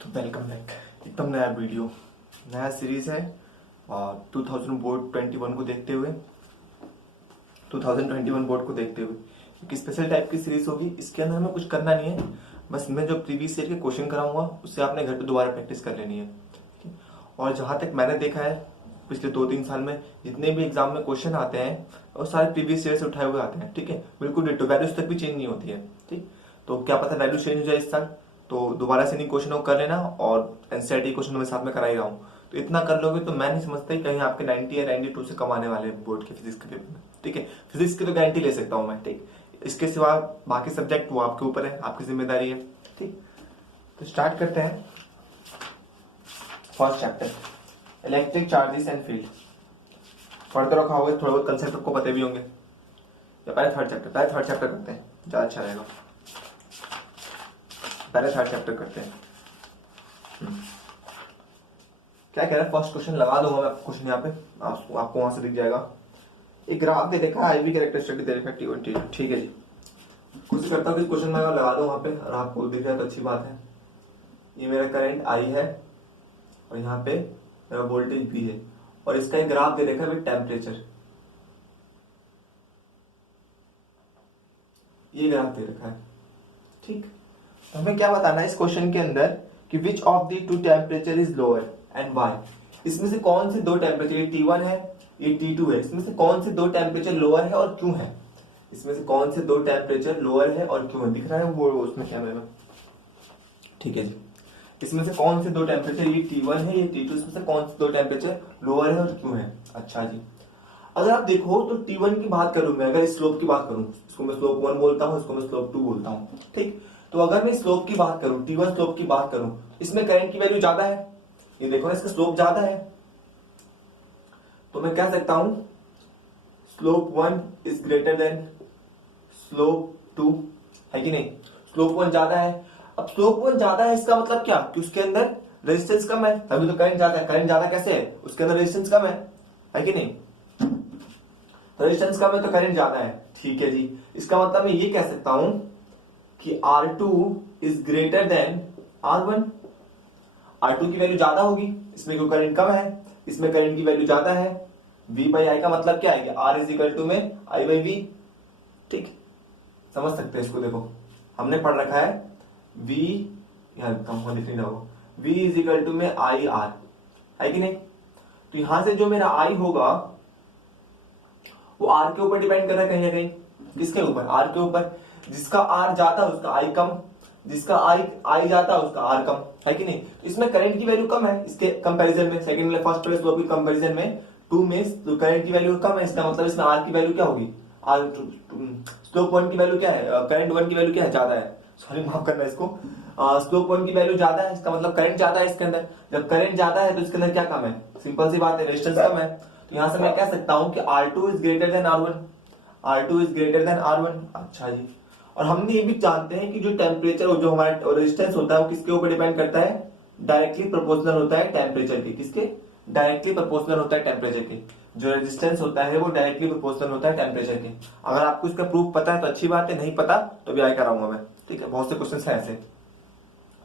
तो welcome back. एकदम नया वीडियो, नया सीरीज है। और 2000 बोर्ड 21 को देखते हुए 2021 बोर्ड को देखते हुए एक स्पेशल टाइप की सीरीज होगी। इसके अंदर हमें कुछ करना नहीं है, बस मैं जो प्रीवियस ईयर के क्वेश्चन कराऊंगा उससे आपने घर पे दोबारा प्रैक्टिस कर लेनी है। ठीक है? और जहां तक मैंने देखा है पिछले 2-3 साल में जितने भी एग्जाम में क्वेश्चन आते हैं और सारे प्रीवियस ईयर से उठाए हुए आते हैं। ठीक है, बिल्कुल डिटो, वैल्यूज तक भी चेंज नहीं होती है। ठीक, तो क्या पता वैल्यू चेंज हो जाए इस साल, तो दोबारा से नहीं क्वेश्चन को कर लेना। और एनसीईआरटी क्वेश्चन मैं साथ में करा ही रहा हूँ, तो इतना कर लोगे तो मैं नहीं समझता कि कहीं आपके 90 या 92 से कम आने वाले बोर्ड के फिजिक्स के पेपर में। ठीक है, फिजिक्स की तो गारंटी ले सकता हूँ मैं। ठीक, इसके सिवा बाकी सब्जेक्ट वो आपके ऊपर है, आपकी जिम्मेदारी है। ठीक, तो स्टार्ट करते हैं। First chapter electric charges and field. पढ़ते रखा होगा, थोड़ा बहुत कंसेप्ट आपको पते भी होंगे। या पहले थर्ड चैप्टर करते हैं, ज्यादा अच्छा रहेगा। पहले थर्ड चैप्टर करते हैं। क्या कह रहा है फर्स्ट क्वेश्चन, लगा दूंगा मैं क्वेश्चन यहाँ पे, आपको वहां से दिख जाएगा। एक ग्राफ दे रखा है, आईवी कैरेक्टरिस्टिक दे रखा है T1 T2। ठीक है जी, कोशिश करता हूँ कि क्वेश्चन मैं लगा दूं वहां पे और आपको दिख जाए तो अच्छी बात है। ये मेरा करंट I है और यहाँ पे मेरा वोल्टेज V है और इसका एक ग्राफ दे रखा है विद टेम्परेचर। ये ग्राफ दे रखा है। ठीक, तो हमें क्या बताना है इस क्वेश्चन के अंदर कि which of the two temperature is lower and why. इसमें से कौन से दो टेम्परेचर, ये T1 है ये T2 है, इसमें से कौन से दो टेम्परेचर लोअर है और क्यों है। इसमें से कौन से दो टेम्परेचर लोअर है और क्यों है, दिख रहा है वो उसमें कैमरे में। ठीक है जी, इसमें से कौन से दो टेम्परेचर, ये T1 है ये T2, इसमें से कौन से दो टेम्परेचर लोअर है और क्यों है। अच्छा जी, अगर आप देखो तो T1 की बात करूं मैं, अगर स्लोप की बात करूं, इसको मैं स्लोप 1 बोलता हूं, इसको मैं स्लोप 2 बोलता हूं। ठीक, तो अगर मैं स्लोप की बात करूं, T1 स्लोप की बात करूं, इसमें करंट की वैल्यू ज्यादा है। ये देखो ना, इसका स्लोप ज्यादा है, तो मैं कह सकता हूं slope 1 is greater then slope 2, है कि नहीं। स्लोप 1 ज्यादा है। अब स्लोप 1 ज्यादा है इसका मतलब क्या, कि उसके अंदर रेजिस्टेंस कम है, तभी तो करंट ज्यादा है। करंट ज्यादा कैसे है, उसके अंदर रेजिस्टेंस कम है कि नहीं। रेजिस्टेंस कम है तो करंट ज्यादा है। ठीक है जी, इसका मतलब मैं ये कह सकता हूं कि R2 is greater then R1। R2 की वैल्यू ज्यादा होगी, इसमें क्यों करंट कम है, इसमें करंट की वैल्यू ज्यादा है। V बाई आई का मतलब क्या है कि R इज इक्वल टू में I बाई V। ठीक, समझ सकते हैं इसको। देखो हमने पढ़ रखा है V, यहां कम दिख नहीं होगा, V इज इक्वल टू में आई आर, है कि नहीं। तो यहां से जो मेरा I होगा वो R के ऊपर डिपेंड कर रहा है कहीं ना कहीं। किसके ऊपर, R के ऊपर। जिसका R ज्यादा उसका I कम, जिसका I ज्यादा उसका R कम, है कि नहीं। तो इसमें करंट की वैल्यू कम है इसके कंपैरिजन में, सेकंड में फर्स्ट वाले स्लोप के कंपैरिजन में 2 में करंट की वैल्यू कम है। इसका मतलब इसमें R की वैल्यू क्या होगी, स्लोप 1 की वैल्यू क्या है, करंट 1 की वैल्यू क्या है, ज्यादा है। सॉरी माफ करना इसको, स्लोप 1 की वैल्यू ज्यादा है, इसका मतलब करंट ज्यादा है इसके अंदर। जब करंट ज्यादा है तो इसके अंदर क्या कम है, सिंपल सी बात है, रेजिस्टेंस कम है। तो यहां से मैं कह सकता हूं कि R2 is greater then R1। R2 is greater then R1। अच्छा जी, और हमने ये भी जानते हैं कि जो टेम्परेचर, जो हमारा रेजिस्टेंस होता है वो किसके ऊपर डिपेंड करता है, डायरेक्टली प्रोपोर्शनल होता है टेम्परेचर के। किसके, डायरेक्टली प्रोपोर्शनल होता है टेम्परेचर के। जो रेजिस्टेंस होता है वो डायरेक्टली प्रोपोर्शनल होता है टेम्परेचर के। अगर आपको इसका प्रूफ पता है तो अच्छी बात है, नहीं पता तो भी आगे कराऊंगा मैं। ठीक है, बहुत से क्वेश्चन है ऐसे।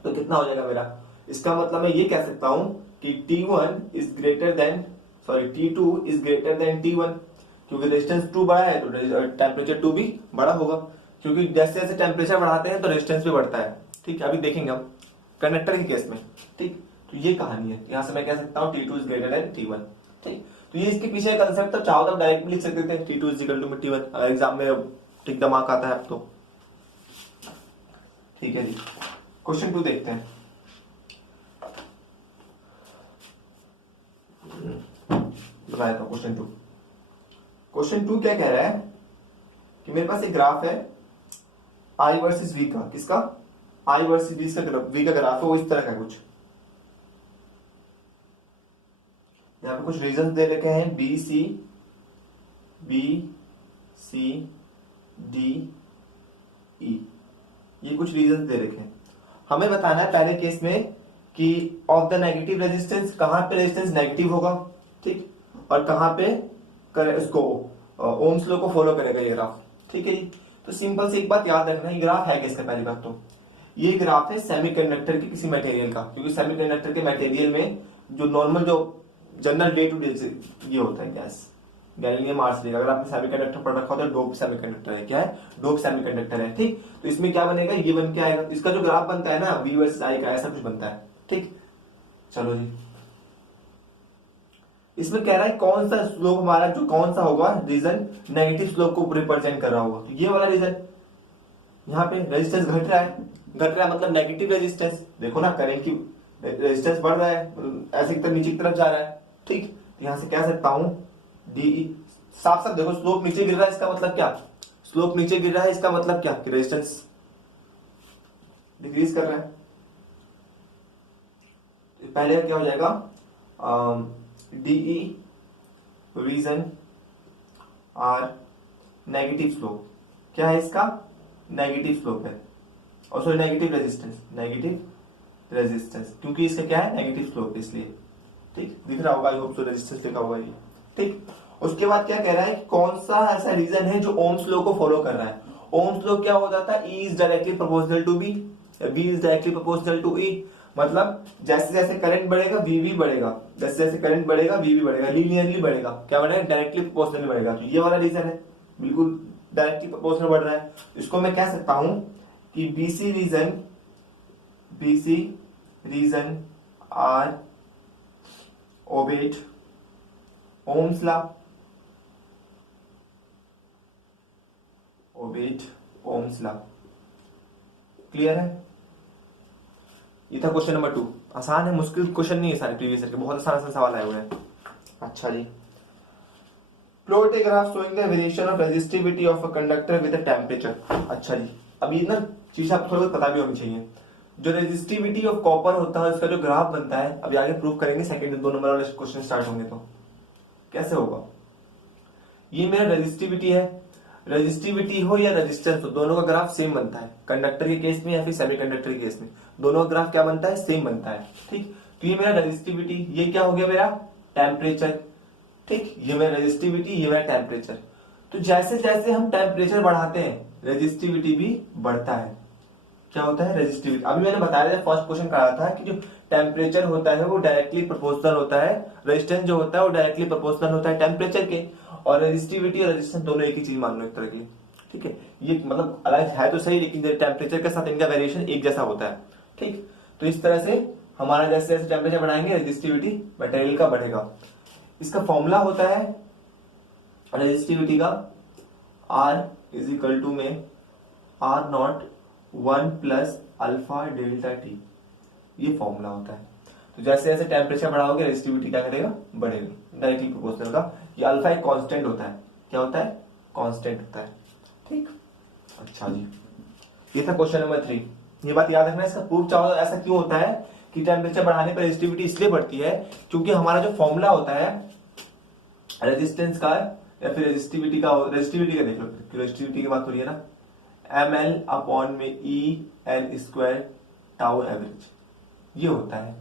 तो कितना हो जाएगा मेरा, इसका मतलब मैं ये कह सकता हूं कि T1 is greater then, sorry T2 is greater then T1, क्योंकि रेजिस्टेंस 2 बड़ा है तो टेम्परेचर 2 भी बड़ा होगा, क्योंकि जैसे जैसे टेम्परेचर बढ़ाते हैं तो रेजिस्टेंस भी बढ़ता है। ठीक है, अभी देखेंगे हम कंडक्टर के केस में। ठीक, तो ये कहानी है, यहां से मैं कह सकता हूं T2 is greater then T1। ठीक, तो ये इसके पीछे कंसेप्ट, तो चाहो तो डायरेक्ट लिख सकते थे T2 is equal to T1, अगर एग्जाम में ठीक दिमाग आता है तो। ठीक है जी, क्वेश्चन 2 देखते हैं। बताया था क्वेश्चन 2 क्या कह रहा है कि मेरे पास एक ग्राफ है I वर्सेस V का। किसका, I वर्सेस V का ग्राफ है, वो इस तरह का कुछ। यहाँ पे कुछ रीजन दे रखे हैं B C D E, ये कुछ रीजन दे रखे हैं। हमें बताना है पहले केस में कि ऑफ द नेगेटिव रेजिस्टेंस, कहां पे रेजिस्टेंस नेगेटिव होगा। ठीक, और कहां पे इसको ओम्स लॉ को फॉलो करेगा ये ग्राफ। ठीक है जी, तो सिंपल से एक बात याद रखना, ये ग्राफ है किसका, पहली बात तो ये ग्राफ है सेमीकंडक्टर के किसी मटेरियल का, क्योंकि सेमीकंडक्टर के मटेरियल में जो नॉर्मल जो जनरल डे टू डे ये होता है गैस, गैलीनियम आर्सेनिक। अगर आपने सेमीकंडक्टर पढ़ रखा हो तो डोप सेमीकंडक्टर है। क्या है? डोप सेमीकंडक्टर है। ठीक, तो इसमें क्या बनेगा, ये बन के आएगा। इसका जो ग्राफ बनता है ना V वर्सेस I का, ऐसा कुछ बनता है। ठीक, चलो जी, इसमें कह रहा है कौन सा स्लोप हमारा जो कौन सा होगा रीजन नेगेटिव स्लोप को रिप्रेजेंट कर रहा होगा। तो ये वाला रीजन, यहाँ पे रेजिस्टेंस घट रहा है, मतलब नेगेटिव रेजिस्टेंस। देखो ना, करंट की रेजिस्टेंस बढ़ रहा है, ऐसे की तरफ नीचे की तरफ जा रहा है। ठीक, यहां से कह सकता हूं डी, साफ साफ देखो, स्लोप नीचे गिर रहा है, इसका मतलब क्या, स्लोप नीचे गिर रहा है, इसका मतलब क्या कि रेजिस्टेंस डिक्रीज कर रहा है। पहले क्या हो जाएगा, DE region are negative slope. क्या है इसका? नेगेटिव स्लोप है, और सॉरी नेगेटिव रेजिस्टेंस, क्योंकि इसका क्या है, नेगेटिव स्लोप, इसलिए। ठीक, दिख रहा होगा, आई होप सो रेजिस्टेंस लिखा होगा ये। ठीक, उसके बाद क्या कह रहा है कि कौन सा ऐसा रीजन है जो ओम्स लॉ को फॉलो कर रहा है। ओम्स लॉ क्या होता था, E is directly proportional to B, B is directly proportional to E। मतलब जैसे जैसे करंट बढ़ेगा V भी बढ़ेगा, जैसे जैसे करंट बढ़ेगा V भी बढ़ेगा, लीनियरली बढ़ेगा। क्या बढ़ेगा? डायरेक्टली प्रोपोर्शनल बढ़ेगा। तो ये वाला रीजन है, बिल्कुल डायरेक्टली प्रोपोर्शनल बढ़ रहा है। इसको मैं कह सकता हूं कि BC region are obeyed Ohm's law, Ohm's law. Clear है? ये था क्वेश्चन नंबर 2। आसान है, मुश्किल क्वेश्चन नहीं है सारे प्रीवियस ईयर के, बहुत आसान आसान सवाल आए हुए हैं। अच्छा जी, plot a graph showing the variation of resistivity of a conductor with a temperature. अच्छा जी, अब ये ना चीज आपको थोड़ा पता भी होनी चाहिए। जो रेजिस्टिविटी ऑफ कॉपर होता है उसका जो ग्राफ बनता है, अभी आगे प्रूव करेंगे, सेकंड 2 नंबर वाले क्वेश्चन स्टार्ट होंगे तो कैसे होगा। ये मेरा रेजिस्टिविटी है, रेजिस्टिविटी हो या रेजिस्टेंस हो, दोनों का ग्राफ सेम बनता है। कंडक्टर के केस में या फिर सेमीकंडक्टर के केस में, दोनों का ग्राफ क्या बनता है, सेम बनता है। ठीक, तो ये मेरा रेजिस्टिविटी, ये क्या हो गया मेरा टेम्परेचर। ठीक, ये मेरा रेजिस्टिविटी, ये मेरा टेम्परेचर। तो जैसे जैसे हम टेम्परेचर बढ़ाते हैं रेजिस्टिविटी भी बढ़ता है। क्या होता है? रेजिस्टिविटी। अभी मैंने बताया था, फर्स्ट क्वेश्चन कराया था कि जो टेम्परेचर होता है वो डायरेक्टली प्रोपोर्शनल होता है, रेजिस्टेंस जो होता है वो डायरेक्टली प्रोपोर्शनल होता है टेम्परेचर के, और रेजिस्टिविटी और रेजिस्टेंस दोनों एक ही चीज मान लो एक तरह की। ठीक है, ये मतलब अलग है तो सही, लेकिन टेम्परेचर के साथ इनका वेरिएशन एक जैसा होता है। ठीक, तो इस तरह से हमारा जैसे जैसे टेम्परेचर बढ़ाएंगे रेजिस्टिविटी मटेरियल का बढ़ेगा। इसका फॉर्मूला होता है रेजिस्टिविटी का, R इज इक्वल टू में R not 1 plus alpha delta T, ये फॉर्मूला होता है। तो जैसे जैसे टेम्परेचर बढ़ाओगे रेजिस्टिविटी क्या करेगा, बढ़ेगा, डायरेक्टली प्रोपोर्शनल का। ये अल्फा एक कांस्टेंट होता है। क्या होता है? कांस्टेंट होता है। ठीक, अच्छा जी, ये था क्वेश्चन नंबर 3। ये बात याद रखना, इसका प्रूफ चाहो ऐसा क्यों होता है कि टेम्परेचर बढ़ाने पर रेजिस्टिविटी इसलिए बढ़ती है क्योंकि हमारा जो फॉर्मूला होता है रेजिस्टेंस का या फिर रेजिस्टिविटी का देख लो, रेजिस्टिविटी की बात हो रही है ना, ml अपॉन में E L² टाउ एवरेज, ये होता है।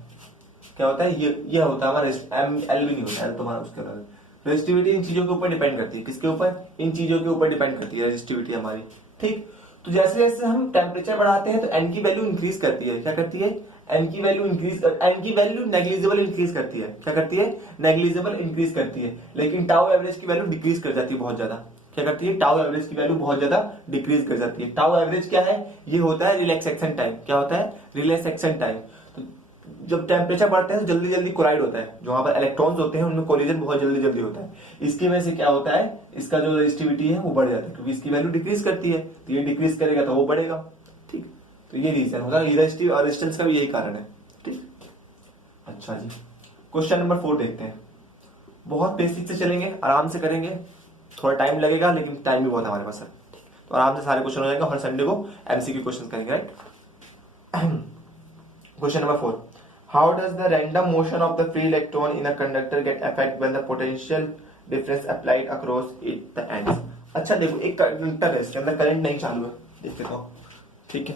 क्या होता है? ये होता है हमारा एल भी नहीं होता है, तुम्हारा उसके अलग। रेजिस्टिविटी इन चीजों के ऊपर डिपेंड करती है। किसके ऊपर? इन चीजों के ऊपर डिपेंड करती है रेजिस्टिविटी हमारी। ठीक, तो जैसे जैसे हम टेम्परेचर बढ़ाते हैं तो एन की वैल्यू इंक्रीज करती है। क्या करती है? एन की वैल्यू नेग्लिजिबल इंक्रीज करती है। क्या करती है? नेग्लिजिबल इंक्रीज करती है। लेकिन टाउ एवरेज की वैल्यू डिक्रीज कर जाती है बहुत ज्यादा। क्या करती है? टाउ एवरेज की वैल्यू बहुत ज्यादा डिक्रीज कर जाती है। टाउ एवरेज क्या है? ये होता है रिलैक्सेशन टाइम। क्या होता है? Relaxation time. तो जब टेम्परेचर बढ़ता है तो जल्दी जल्दी कोलाइड होता है, जो वहां पर इलेक्ट्रॉन्स होते हैं उनमें कोलिजन बहुत जल्दी जल्दी होता है। इसकी वजह से क्या होता है, इसका जो रेजिस्टिविटी है वो बढ़ जाता है, क्योंकि इसकी वैल्यू डिक्रीज करती है, तो ये डिक्रीज करेगा तो वो बढ़ेगा। ठीक, तो ये रीजन होगा, रेजिस्टिव और रेजिस्टेंस का भी यही कारण है। ठीक, अच्छा जी, क्वेश्चन नंबर 4 देखते हैं। बहुत बेसिक से चलेंगे, आराम से करेंगे, थोड़ा टाइम लगेगा लेकिन टाइम भी बहुत हमारे पास है, तो आराम से सारे क्वेश्चन हो जाएंगे। हर संडे को एमसीक्यू क्वेश्चन करेंगे, right. Question number 4, how does the random motion of the free electron in a conductor get affected when the potential difference applied across it the ends? अच्छा देखो, एक कंडक्टर है, इसके अंदर करंट नहीं चालू है, देखते तो ठीक है।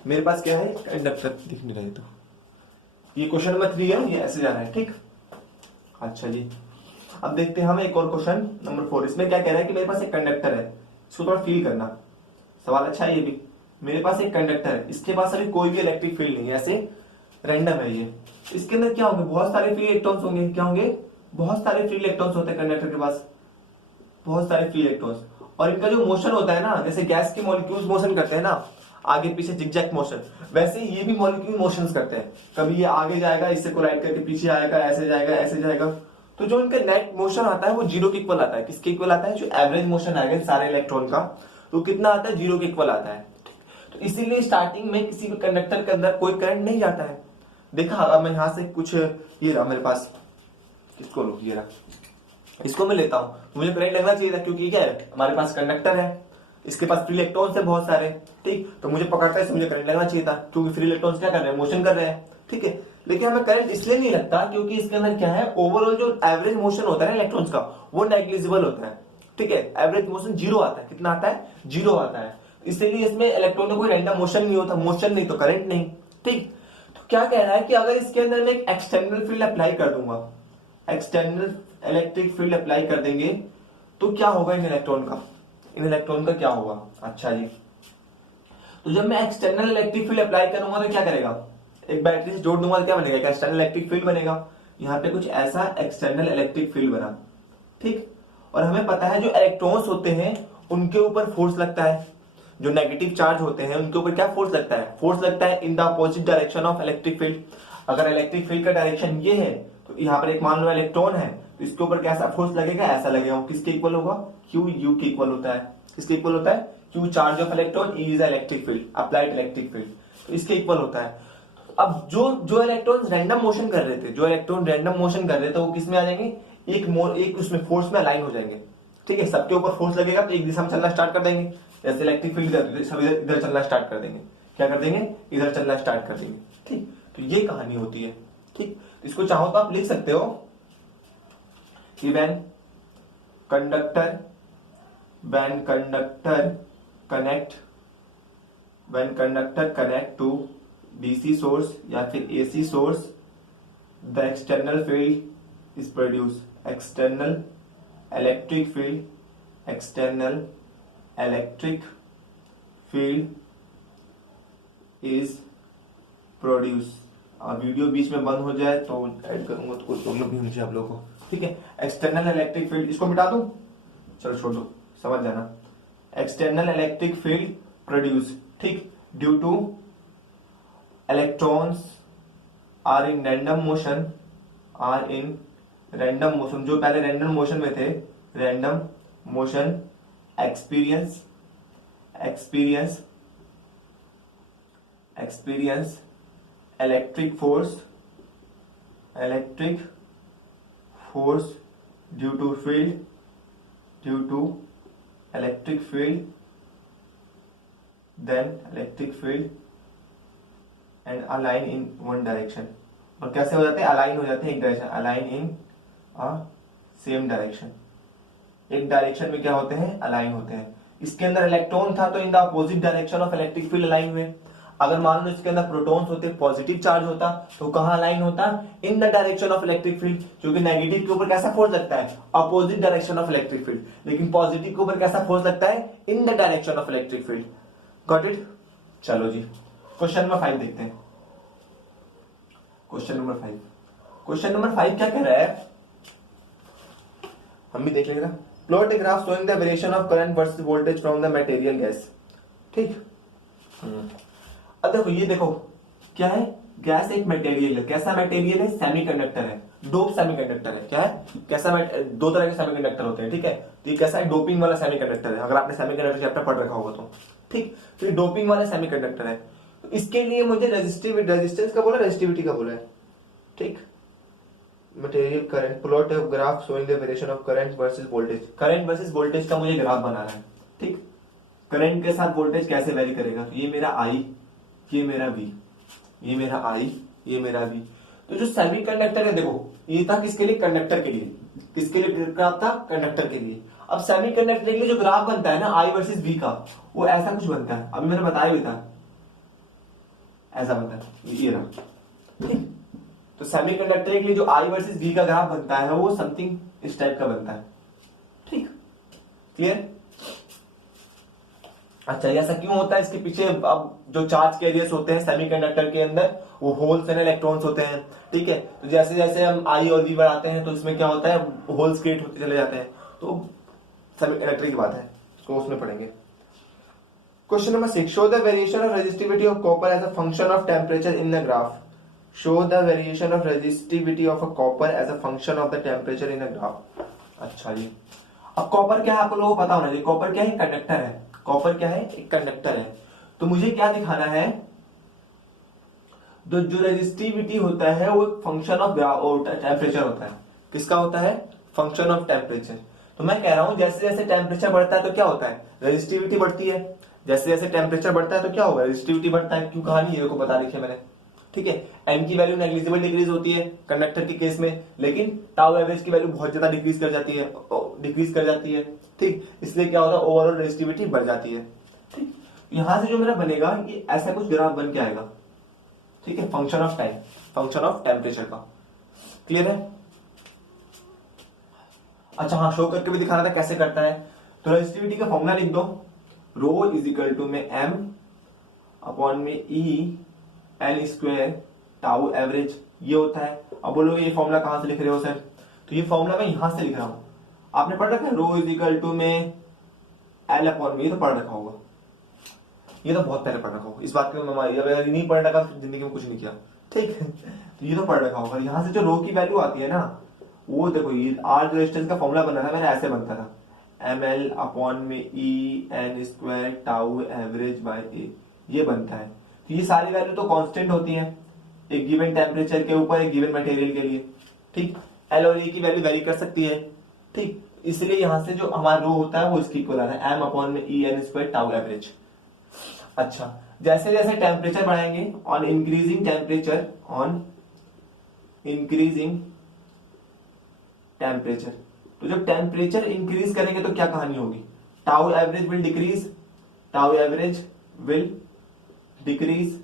मेरे पास क्या है, कंडक्टर दिख नहीं रहे, तो ये क्वेश्चन नंबर 3 है, ये ऐसे जाना है। ठीक, अच्छा जी, अब देखते हैं हम एक और क्वेश्चन नंबर 4। इसमें क्या कह रहा है कि मेरे पास एक कंडक्टर है, इसको थोड़ा फील करना। सवाल अच्छा है ये भी। मेरे पास एक कंडक्टर है, इसके पास अभी कोई भी इलेक्ट्रिक फील्ड नहीं है, ऐसे रैंडम है ये। इसके अंदर क्या होंगे, बहुत सारे फ्री इलेक्ट्रॉन्स होंगे। क्या होंगे, बहुत सारे फ्री इलेक्ट्रॉन्स होते हैं कंडक्टर के पास, बहुत सारे फ्री इलेक्ट्रॉन्स। और इनका जो मोशन होता है ना, जैसे गैस के मॉलिक्यूल्स मोशन करते हैं ना, आगे पीछे जिगजैग मोशन, वैसे ही ये भी मॉलिक्यूल मोशंस करते हैं। कभी ये आगे जाएगा, इससे कोलाइड करके पीछे आएगा, ऐसे जाएगा, ऐसे जाएगा। तो जो इनका नेट मोशन आता है वो जीरो के इक्वल आता है। किसके इक्वल आता है, जो एवरेज मोशन आएगा सारे इलेक्ट्रॉन का, तो कितना आता है, जीरो के इक्वल आता है। तो इसीलिए स्टार्टिंग में किसी भी कंडक्टर के अंदर कोई करंट नहीं जाता है। देखा, अब मैं यहां से कुछ, ये रहा मेरे पास, किसको लो, ये रहा, इसको मैं लेता हूं, मुझे करंट लगना चाहिए था, क्योंकि क्या है, हमारे पास कंडक्टर है, इसके पास फ्री इलेक्ट्रॉन्स है बहुत सारे, ठीक। तो मुझे पकड़ता है, मुझे करंट लगना चाहिए था, क्योंकि फ्री इलेक्ट्रॉन्स क्या कर रहे हैं, मोशन कर रहे हैं, ठीक है। लेकिन हमें करंट इसलिए नहीं लगता क्योंकि इसके अंदर क्या है, ओवरऑल जो एवरेज मोशन होता है ना इलेक्ट्रॉन्स का, वो नेग्लिजिबल होता है, ठीक है। एवरेज मोशन जीरो आता है। कितना आता है, जीरो आता है। इसलिए इसमें इलेक्ट्रॉन का कोई रैंडम मोशन नहीं होता, मोशन नहीं तो करंट नहीं, ठीक। तो क्या कह रहा है कि अगर इसके अंदर मैं एक एक्सटर्नल फील्ड अप्लाई कर दूंगा, एक्सटर्नल इलेक्ट्रिक फील्ड अप्लाई कर देंगे, तो क्या होगा इन इलेक्ट्रॉन का, इन इलेक्ट्रॉन का क्या होगा। अच्छा जी, तो जब मैं एक्सटर्नल इलेक्ट्रिक फील्ड अप्लाई करूंगा तो क्या करेगा, एक बैटरी से जोड़ दूंगा तो क्या बनेगा, एक एक्सटर्नल इलेक्ट्रिक फील्ड बनेगा। यहाँ पे कुछ ऐसा एक्सटर्नल इलेक्ट्रिक फील्ड बना, ठीक। और हमें पता है जो इलेक्ट्रॉन्स होते हैं उनके ऊपर फोर्स लगता है, जो नेगेटिव चार्ज होते हैं उनके ऊपर क्या फोर्स लगता है, फोर्स लगता है in the opposite direction of electric field. अगर इलेक्ट्रिक फील्ड का डायरेक्शन ये है, तो यहाँ पर एक मान लो इलेक्ट्रॉन है, तो इसके ऊपर कैसा फोर्स लगेगा, ऐसा लगेगा। किसके इक्वल होगा, क्यू यू के इक्वल होता है। किसके इक्वल होता है, Q charge of electron, E is electric field, applied electric field, तो इसके इक्वल होता है। अब जो इलेक्ट्रॉन रैंडम मोशन कर रहे थे, जो इलेक्ट्रॉन रैंडम मोशन कर रहे थे, वो किस में आ जाएंगे, एक उसमें फोर्स में अलाइन हो जाएंगे, ठीक है। सबके ऊपर फोर्स लगेगा तो एक दिशा में चलना स्टार्ट कर देंगे, जैसे इलेक्ट्रिक फील्ड सब इधर चलना स्टार्ट कर देंगे। क्या कर देंगे, इधर चलना स्टार्ट कर देंगे, ठीक। तो ये कहानी होती है, ठीक। इसको चाहो तो आप लिख सकते हो कि when conductor connect to DC source या फिर AC source, the external field is produce, external electric field is produce. अब वीडियो बीच में बंद हो जाए तो ऐड करूंगा, तो कोई प्रॉब्लम नहीं मुझे आप लोगों को, ठीक है। एक्सटर्नल इलेक्ट्रिक फील्ड, इसको मिटा दूं, चलो छोड़ दो, समझ जाना। एक्सटर्नल इलेक्ट्रिक फील्ड प्रोड्यूस, ठीक, due to electrons are in random motion, जो पहले रैंडम मोशन में थे, random motion experience electric force due to electric field, then electric field and align in one direction. और कैसे हो जाते हैं, अलाइन हो जाते हैं एक डायरेक्शन, अलाइन इन अ सेम डायरेक्शन, एक डायरेक्शन में क्या होते हैं, अलाइन होते हैं। इसके अंदर इलेक्ट्रॉन था तो in the opposite direction of electric field align हुए। अगर मान लो इसके अंदर प्रोटॉन्स होते, पॉजिटिव चार्ज होता, तो कहां अलाइन होता, in the direction of electric field, क्योंकि नेगेटिव के ऊपर कैसा फोर्स लगता है, opposite direction of electric field, लेकिन पॉजिटिव के ऊपर कैसा फोर्स लगता है, in the direction of electric field. Got it. चलो जी, क्वेश्चन नंबर 5 देखते हैं। क्वेश्चन नंबर 5 क्या कह रहा है, हम भी देख लेंगे। Plot a graph showing the variation of current versus voltage from the material gas, ठीक। अब देखो, ये देखो क्या है, गैस एक मटेरियल है। कैसा मटेरियल है, सेमीकंडक्टर है, डोप सेमीकंडक्टर है। क्या है, कैसा, दो तरह के सेमीकंडक्टर होते हैं, ठीक है। तो ये कैसा है, डोपिंग वाला सेमीकंडक्टर है, अगर आपने सेमीकंडक्टर चैप्टर पढ़ रखा होगा तो, ठीक। तो ये डोपिंग वाला सेमीकंडक्टर है। तो इसके लिए मुझे रेजिस्टेंस का बोला, रेजिस्टिविटी का बोला है, ठीक। Material current, plot of graph showing the variation of current versus voltage. Current versus voltage का मुझे ग्राफ बनाना है, ठीक। करंट के साथ वोल्टेज कैसे वेरी करेगा, तो ये मेरा आई, ये मेरा वी, ये मेरा आई, ये मेरा वी। तो जो सेमीकंडक्टर है, देखो ये था किसके लिए, कंडक्टर के लिए। किसके लिए ग्राफ था, कंडक्टर के लिए। अब सेमीकंडक्टर के लिए जो ग्राफ बनता है ना, आई वर्सेस वी का, वो ऐसा कुछ बनता है, अभी मैंने बताया भी था, ऐसा बनता है, ये रहा, ठीक। तो सेमीकंडक्टर के लिए जो आई वर्सेस वी का ग्राफ बनता है, वो समथिंग इस टाइप का बनता है, ठीक, क्लियर। अच्छा, ये ऐसा क्यों होता है? इसके पीछे अब जो चार्ज कैरियर्स होते हैं सेमीकंडक्टर के अंदर, वो होल्स एंड इलेक्ट्रॉन्स होते हैं, ठीक है। तो जैसे जैसे हम आई और वी बढ़ाते हैं तो इसमें क्या होता है, होल्स क्रिएट होते चले जाते हैं। तो सेमीकंडक्टर की बात है, इसको उसमें पढ़ेंगे। Question number 6, show the variation of resistivity of copper as a function of temperature in the graph. Show the variation of resistivity of a copper as a function of the temperature in the graph. अच्छा जी, अब copper क्या है आपको लोगों को पता होना चाहिए। कॉपर क्या है? कंडक्टर है। कॉपर क्या है? एक कंडक्टर है। तो मुझे क्या दिखाना है, तो जो रेजिस्टिविटी होता है वो एक फंक्शन ऑफ टेम्परेचर होता है। किसका होता है? Function of temperature. तो मैं कह रहा हूं जैसे जैसे टेम्परेचर बढ़ता है तो क्या होता है, रेजिस्टिविटी बढ़ती है। जैसे जैसे टेम्परेचर बढ़ता है तो क्या होगा, रेजिस्टिविटी बढ़ता है। क्यों कहानी है को बता रखी है मैंने, ठीक है। एम की वैल्यू नेग्लिजिबल डिक्रीज होती है कंडक्टर के केस में, लेकिन टाउ एवरेज की वैल्यू बहुत ज्यादा डिक्रीज कर जाती है, ठीक। इसलिए क्या होता है, ओवरऑल रेजिस्टिविटी बढ़ जाती है, ठीक। यहां से जो मेरा बनेगा ये ऐसा कुछ ग्राफ बन के आएगा, ठीक है। Function of time, function of temperature का। क्लियर है? अच्छा हाँ, शो करके भी दिखाना था कैसे करता है। तो रेजिस्टिविटी का फॉर्मूला लिख दो, रो इज इक्वल टू में एम अपॉन में E N square tau average, ये होता है। अब बोलो ये फॉर्मूला कहां से लिख रहे हो सर? तो ये फॉर्मूला मैं यहां से लिख रहा हूं। आपने पढ़ रखा है रो इज इक्वल टू में एल अपॉन में, ये तो पढ़ रखा होगा, ये तो बहुत पहले पढ़ रखा होगा। इस बात की अगर नहीं पढ़ रखा तो जिंदगी में कुछ नहीं किया, ठीक है। तो ये तो पढ़ रखा होगा। यहां से जो रो की वैल्यू आती है ना, वो देखो ये आर जो रेजिस्टेंस का फॉर्मूला बना था मैंने, ऐसे बनता था एम एल अपॉन में E N square tau average by A, ये बनता है। तो ये सारी वैल्यू तो कांस्टेंट होती है एक गिवन टेम्परेचर के ऊपर, एक गिवन मटेरियल के लिए, ठीक। एल और ए की वैल्यू वेरी कर सकती है, ठीक। इसलिए यहां से जो हमारा रो होता है वो इसकी इक्वल आता है एम अपॉन में E N square tau average. अच्छा, जैसे जैसे टेम्परेचर बढ़ाएंगे, on increasing temperature, on increasing temperature, तो जब टेम्परेचर इंक्रीज करेंगे तो क्या कहानी होगी, tau average will decrease, tau average will decrease,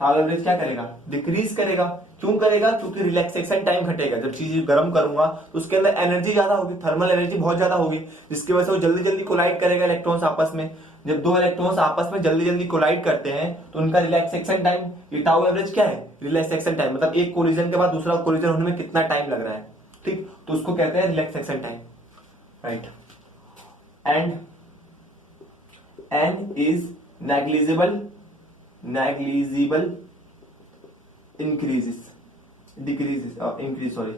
tau average क्या करेगा, डिक्रीज करेगा। क्यों करेगा? क्योंकि रिलैक्सेशन टाइम घटेगा। जब चीज गर्म करूंगा तो उसके अंदर एनर्जी ज्यादा होगी, थर्मल एनर्जी बहुत ज्यादा होगी, जिसकी वजह से वो जल्दी जल्दी कोलाइड करेगा इलेक्ट्रॉन्स आपस में। जब दो इलेक्ट्रॉन्स आपस में जल्दी जल्दी कोलाइड करते हैं तो उनका रिलैक्सेशन टाइम, ये टाउ एवरेज क्या है, रिलैक्सेशन टाइम, मतलब एक कोलिजन के बाद दूसरा कोलिजन होने में कितना टाइम लग रहा है, ठीक। तो उसको कहते हैं relaxation time, right. And N is negligible increases decreases increase sorry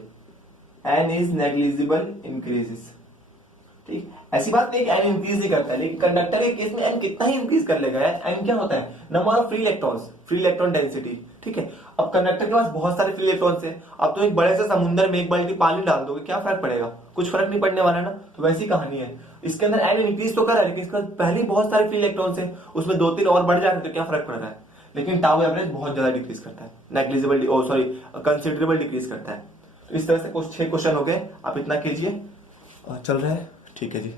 n is negligible increases, ठीक। ऐसी बात नहीं कि n इंक्रीज नहीं करता है, लेकिन कंडक्टर के केस में n कितना ही इंक्रीज कर लेगा यार। n क्या होता है, number of free electrons, free electron density, ठीक है। अब कंडक्टर के पास बहुत सारे फ्री इलेक्ट्रॉन्स हैं। अब तो एक बड़े से समुद्र में एक बाल्टी पानी डाल दोगे, क्या फर्क पड़ेगा, कुछ फर्क नहीं पड़ने वाला ना। तो वैसी कहानी है, इसके अंदर n इंक्रीज तो कर रहा है, लेकिन इसके पहले ही बहुत सारे फ्री इलेक्ट्रॉन्स हैं, उसमें दो तीन और बढ़ जाते तो क्या फर्क पड़ रहा है। लेकिन टाउ एवरेज बहुत ज्यादा डिक्रीज करता है, नेग्लिजिबल सॉरी कंसिडरेबल डिक्रीज करता है। तो इस तरह से 6 क्वेश्चन हो गए, आप इतना कीजिए। चल रहा है, ठीक है जी,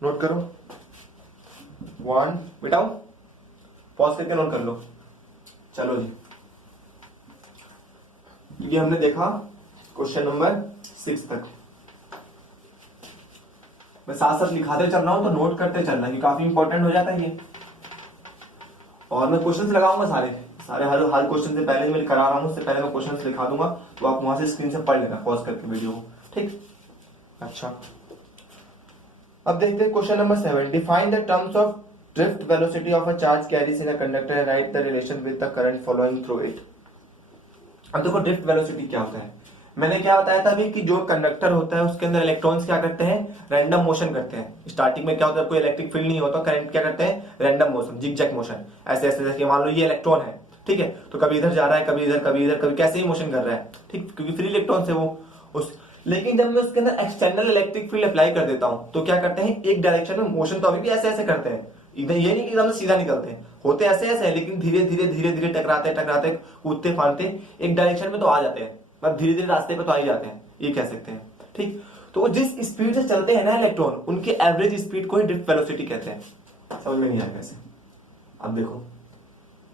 नोट करो। 1 बेटाओ, पॉज करके नोट कर लो। चलो जी, तो ये हमने देखा क्वेश्चन नंबर 6 तक। मैं साथ साथ लिखाते चल रहा हूं तो नोट करते चलना, ये काफी इंपॉर्टेंट हो जाता है ये। और मैं क्वेश्चंस लगाऊंगा सारे हर क्वेश्चन से पहले मैं करा रहा हूं, उससे पहले मैं क्वेश्चंस लिखा दूंगा, तो आप वहां से स्क्रीन से पढ़ लेना पॉज करके वीडियो को, ठीक। अच्छा, अब देखते हैं question number 7। Define the terms of drift velocity of a charge carries in a conductor and write the relation with the current flowing through it. अब देखो ड्रिफ्ट वेलोसिटी क्या होता है। मैंने क्या बताया था अभी कि जो कंडक्टर होता है उसके अंदर इलेक्ट्रॉन्स क्या करते हैं, रैंडम मोशन करते हैं। स्टार्टिंग में क्या होता है, कोई इलेक्ट्रिक फील्ड नहीं होता, करंट क्या करते हैं, रैंडम मोशन, जिगजैग मोशन, ऐसे ऐसे जैसे मान लो ये इलेक्ट्रॉन है, ठीक है, तो कभी इधर जा रहा है, कभी इधर, कभी इधर, कभी कैसे ही मोशन कर रहा है, ठीक, क्योंकि फ्री इलेक्ट्रॉन से वो उस। लेकिन जब मैं उसके अंदर एक्सटर्नल इलेक्ट्रिक फील्ड अप्लाई कर देता हूं तो क्या करते हैं, एक डायरेक्शन में मोशन तो अभी भी ऐसे ऐसे करते हैं, इधर ये नहीं कि एकदम सीधा निकलते हैं, होते ऐसे ऐसे, लेकिन धीरे धीरे धीरे धीरे टकराते टकराते कूदते फांदते एक डायरेक्शन में तो आ जाते हैं, मतलब धीरे धीरे रास्ते पे तो आ ही जाते हैं, ये कह सकते हैं, ठीक। तो वो जिस स्पीड से चलते हैं ना इलेक्ट्रॉन, उनके एवरेज स्पीड को ही ड्रिफ्ट वेलोसिटी कहते हैं। समझ में नहीं आया कैसे? अब देखो,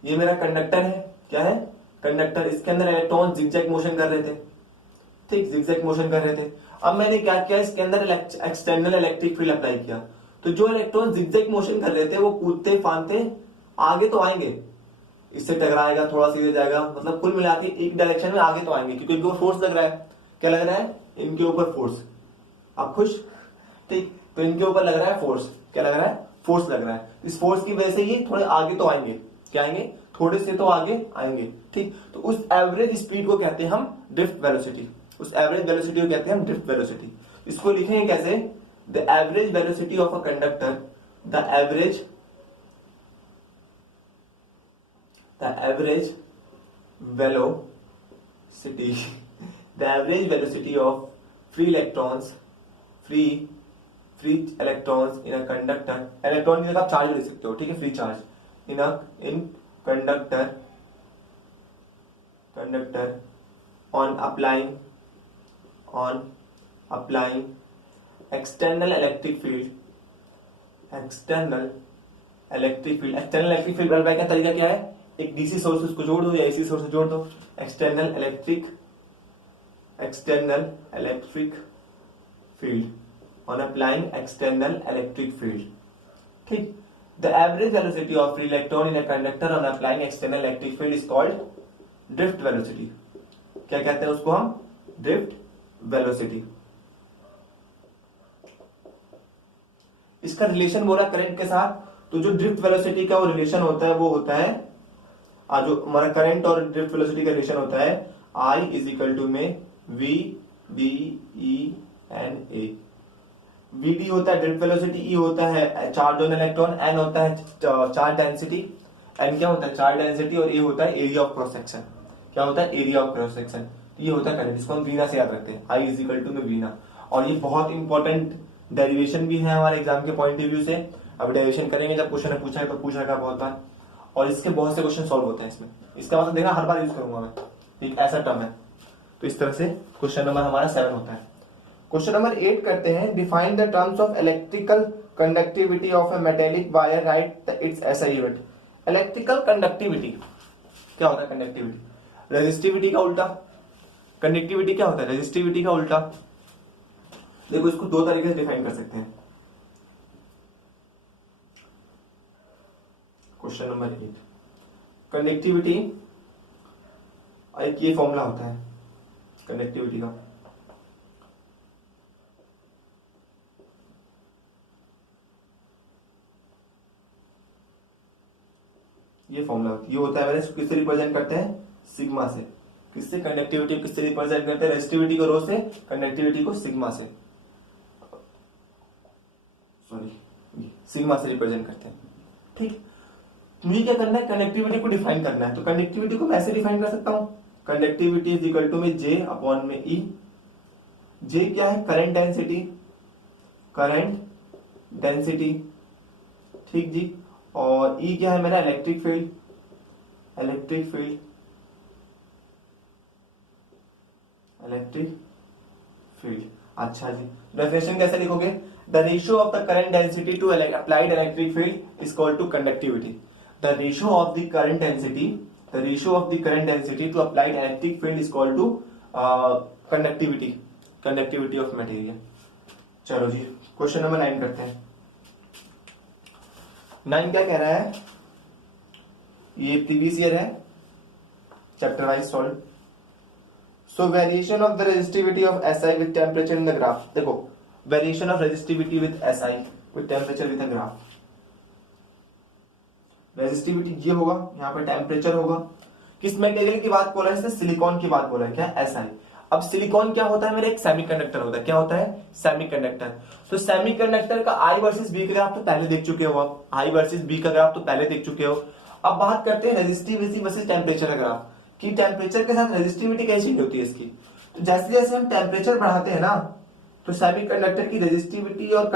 ये मेरा कंडक्टर है, क्या है, कंडक्टर, इसके अंदर इलेक्ट्रॉन जिगजैग मोशन कर रहे थे, ठीक, जिगजैग मोशन कर रहे थे। अब मैंने क्या किया, इसके अंदर एक्सटर्नल इलेक्ट्रिक फील्ड अप्लाई किया, तो जो इलेक्ट्रॉन जिगजैग मोशन कर रहे थे वो कूदते फांदते आगे तो आएंगे, इससे टकराएगा, थोड़ा सीधे जाएगा, मतलब कुल मिला के एक डायरेक्शन में आगे तो आएंगे, क्योंकि इनके ऊपर फोर्स लग रहा है। क्या लग रहा है? इनके ऊपर फोर्स। आप खुश? ठीक, तो इनके ऊपर लग रहा है फोर्स। क्या लग रहा है? फोर्स लग रहा है। इस फोर्स की वजह से ये थोड़े आगे तो आएंगे। क्या आएंगे? थोड़े से तो आगे आएंगे। ठीक, तो उस एवरेज स्पीड को कहते हैं हम ड्रिफ्ट वेलोसिटी। उस एवरेज वेलोसिटी को कहते हैं हम ड्रिफ्ट वेलोसिटी। इसको लिखेंगे कैसे? The average velocity of a conductor, the average velocity of free electrons in a conductor, electron की जगह आप चार्ज ले सकते हो, ठीक है, free charge in conductor on applying external electric field का तरीका क्या है? एक डीसी सोर्स उसको जोड़ दो या एसी सोर्स जोड़ दो। External electric field on applying external electric field. ठीक, the average velocity of free electron in a conductor on applying external electric field is called drift velocity. क्या कहते हैं उसको हम? Drift velocity. इसका रिलेशन बोला करंट के साथ, तो जो ड्रिफ्ट वेलोसिटी का वो रिलेशन होता है वो होता है, जो हमारा करंट और ड्रिफ्ट वेलोसिटी का रिलेशन होता है, I इज इक्वल टू में V D E N A। VD होता है ड्रिफ्ट वेलोसिटी, E होता है चार्ज ऑन इलेक्ट्रॉन, N होता है चार्ज डेंसिटी, N क्या होता है? चार्ज डेंसिटी, और A होता है एरिया ऑफ क्रॉस सेक्शन। क्या होता है? Area of cross section. ये होता है करंट, इसको हम वीना से याद रखते हैं, I इज इक्वल टू में वीना। और ये बहुत इंपॉर्टेंट डेरिवेशन भी है हमारे एग्जाम के पॉइंट ऑफ व्यू से। अब डेरिवेशन करेंगे, जब क्वेश्चन पूछा है तो पूछा था बहुत बार, और इसके बहुत से क्वेश्चन सॉल्व होते हैं इसमें। इसका मतलब देखना, हर बार यूज करूंगा मैं, एक ऐसा टर्म है। तो इस तरह से क्वेश्चन नंबर हमारा 7 होता है। क्वेश्चन नंबर 8 करते हैं, define the terms of electrical conductivity of A metallic wire, right it's SI unit. Electrical conductivity क्या होता है? कंडक्टिविटी रेजिस्टिविटी का उल्टा। कंडक्टिविटी क्या होता है? रेजिस्टिविटी का उल्टा। देखो, इसको दो तरीके से डिफाइन कर सकते हैं। क्वेश्चन नंबर 8, कंडक्टिविटी, एक ये फॉर्मूला होता है कंडक्टिविटी का। ये फॉर्मूला ये होता है, मैंने किससे रिप्रेजेंट करते हैं? सिग्मा से। किससे? कंडक्टिविटी किससे रिप्रेजेंट करते हैं? रेजिस्टिविटी को रो से, कंडक्टिविटी को सिग्मा से, सिग्मा से रिप्रेजेंट करते हैं। ठीक, मुझे क्या करना है? कनेक्टिविटी को डिफाइन करना है। तो कनेक्टिविटी को वैसे डिफाइन कर सकता हूं, कंडक्टिविटी इज इक्वल टू में जे अपॉन में ई। जे क्या है? करंट डेंसिटी, ठीक जी। और ई क्या है मेरा? Electric field. अच्छा जी, डेफिनेशन कैसे लिखोगे? The ratio of the current density to applied electric field is called to conductivity. The ratio of the current density to applied electric field is called to conductivity of material। चलो जी, question number 9 करते हैं। 9 क्या कह रहा है? ये previous year है, chapter wise solve. So variation of the resistivity of SI with temperature in the graph. देखो, variation of resistivity with SI with temperature with the graph. Resistivity ये होगा, यहाँ पर टेम्परेचर होगा। किस मटेरियल की बात बोला है इसने? सिलिकॉन की बात बोला है। क्या? SI। अब सिलिकॉन क्या होता है मेरे? एक सेमीकंडक्टर होता है। क्या होता है? सेमीकंडक्टर। तो सेमीकंडक्टर का I वर्सेस B का ग्राफ तो पहले देख चुके हो आप। I वर्सेस B का ग्राफ तो पहले देख चुके हो। अब बात करते हैं रेजिस्टिविटी वर्सेस टेम्परेचर का ग्राफ, कि टेम्परेचर के साथ रेजिस्टिविटी कैसी चेंज होती है इसकी। तो जैसे जैसे हम टेम्परेचर बढ़ाते हैं ना, तो सेमीकंडक्टर की रेजिस्टिविटी और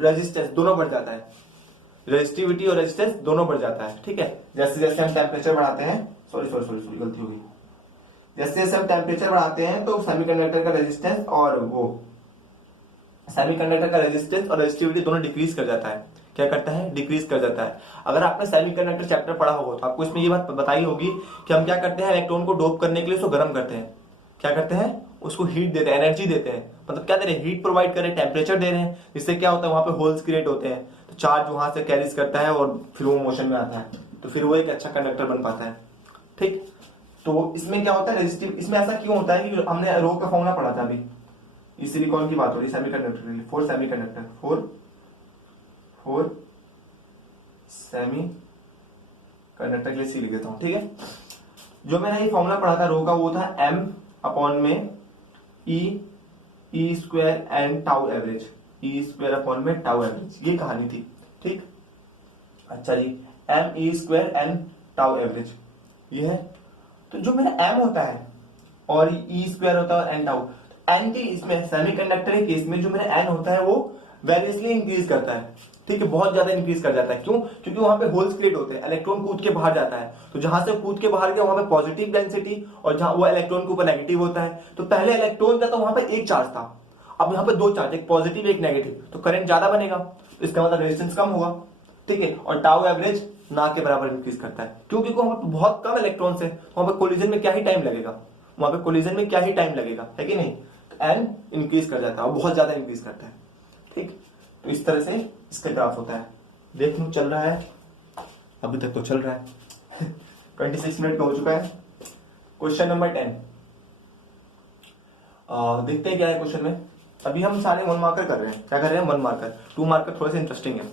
रेजिस्टेंस दोनों बढ़ जाता है। रेजिस्टिविटी और रेजिस्टेंस दोनों बढ़ जाता है। ठीक है, जैसे जैसे हम टेम्परेचर बढ़ाते हैं, सॉरी गलती हो गई। जैसे जैसे हम टेम्परेचर बढ़ाते हैं तो सेमीकंडक्टर का रेजिस्टेंस और रेजिस्टिविटी दोनों डिक्रीज कर जाता है। क्या करता है? डिक्रीज कर जाता है। अगर आपने सेमीकंडक्टर चैप्टर पढ़ा होगा तो आपको इसमें ये बात बताई होगी कि हम क्या करते हैं? इलेक्ट्रॉन को डोप करने के लिए उसको गर्म करते हैं। क्या करते हैं? उसको हीट देते हैं, एनर्जी देते हैं। मतलब क्या दे रहे हैं, हीट प्रोवाइड कर रहे हैं, टेम्परेचर दे रहे हैं, जिससे क्या होता है वहां पे होल्स क्रिएट होते हैं, तो चार्ज वहां से कैरीज करता है और फिर वो मोशन में आता है, तो फिर वो एक अच्छा कंडक्टर बन पाता है। ठीक, तो इसमें क्या होता है रेजिस्टिव, इसमें ऐसा क्यों होता है कि हमने रो का फॉर्मूला पढ़ा था अभी, इस सिलिकॉन की बात हो रही है सेमीकंडक्टर के लिए, four semiconductor, four semi conductor के लिए सी लिख देता हूं। ठीक है, जो मैंने ये फॉर्मूला पढ़ा था रो का वो था m अपॉन में e square and tau average, e square upon में टाउ एवरेज, ये कहानी थी। ठीक, अच्छा जी, m e square and tau average ये है। तो जो मेरा m होता है और ई स्क्वायर होता है एन टाउ, एन की इसमें सेमीकंडक्टर के केस में जो मेरा एन होता है वो वेरियसली इंक्रीज करता है। ठीक है, बहुत ज्यादा इंक्रीज कर जाता है। क्यों? क्योंकि वहां पे होल्स क्रिएट होते हैं, इलेक्ट्रॉन कूद के बाहर जाता है, तो जहां से कूद के बाहर गया वहां पे पॉजिटिव डेंसिटी और जहां वो इलेक्ट्रॉन के ऊपर नेगेटिव होता है। तो पहले इलेक्ट्रॉन था तो वहां पे एक चार्ज था, अब यहाँ पे दो चार्ज, एक पॉजिटिव एक नेगेटिव, तो करंट ज्यादा बनेगा, तो इसका मतलब रेजिस्टेंस कम होगा। ठीक है, और टाउ एवरेज ना के बराबर इंक्रीज करता है, क्योंकि वहां पे बहुत कम इलेक्ट्रॉन्स है, वहां पे कोलिजन में क्या ही टाइम लगेगा, वहां पे कोलिजन में क्या ही टाइम लगेगा, है कि नहीं। तो एन इंक्रीज कर जाता है और बहुत ज्यादा इंक्रीज करता है। ठीक, तो इस तरह से इसका ग्राफ होता है। देख लो चल रहा है, अभी तक तो चल रहा है 26 मिनट का हो चुका है। क्वेश्चन नंबर 10 देखते हैं क्या है क्वेश्चन में। अभी हम सारे 1 मार्कर कर रहे हैं, क्या कर रहे हैं 1 मार्कर, 2 मार्कर थोड़े से इंटरेस्टिंग है।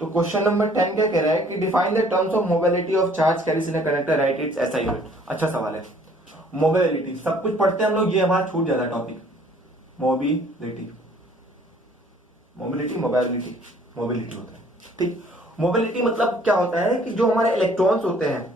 तो क्वेश्चन नंबर 10 क्या कह रहा है कि define the terms of mobility of charge carries in a conductor, right it's SI unit. अच्छा सवाल है, मोबिलिटी सब कुछ पढ़ते हैं हम लोग, ये हमारा छूट जाता है topic, mobility mobility mobility mobility होता है। ठीक, मोबिलिटी मतलब क्या होता है कि जो हमारे इलेक्ट्रॉन्स होते हैं,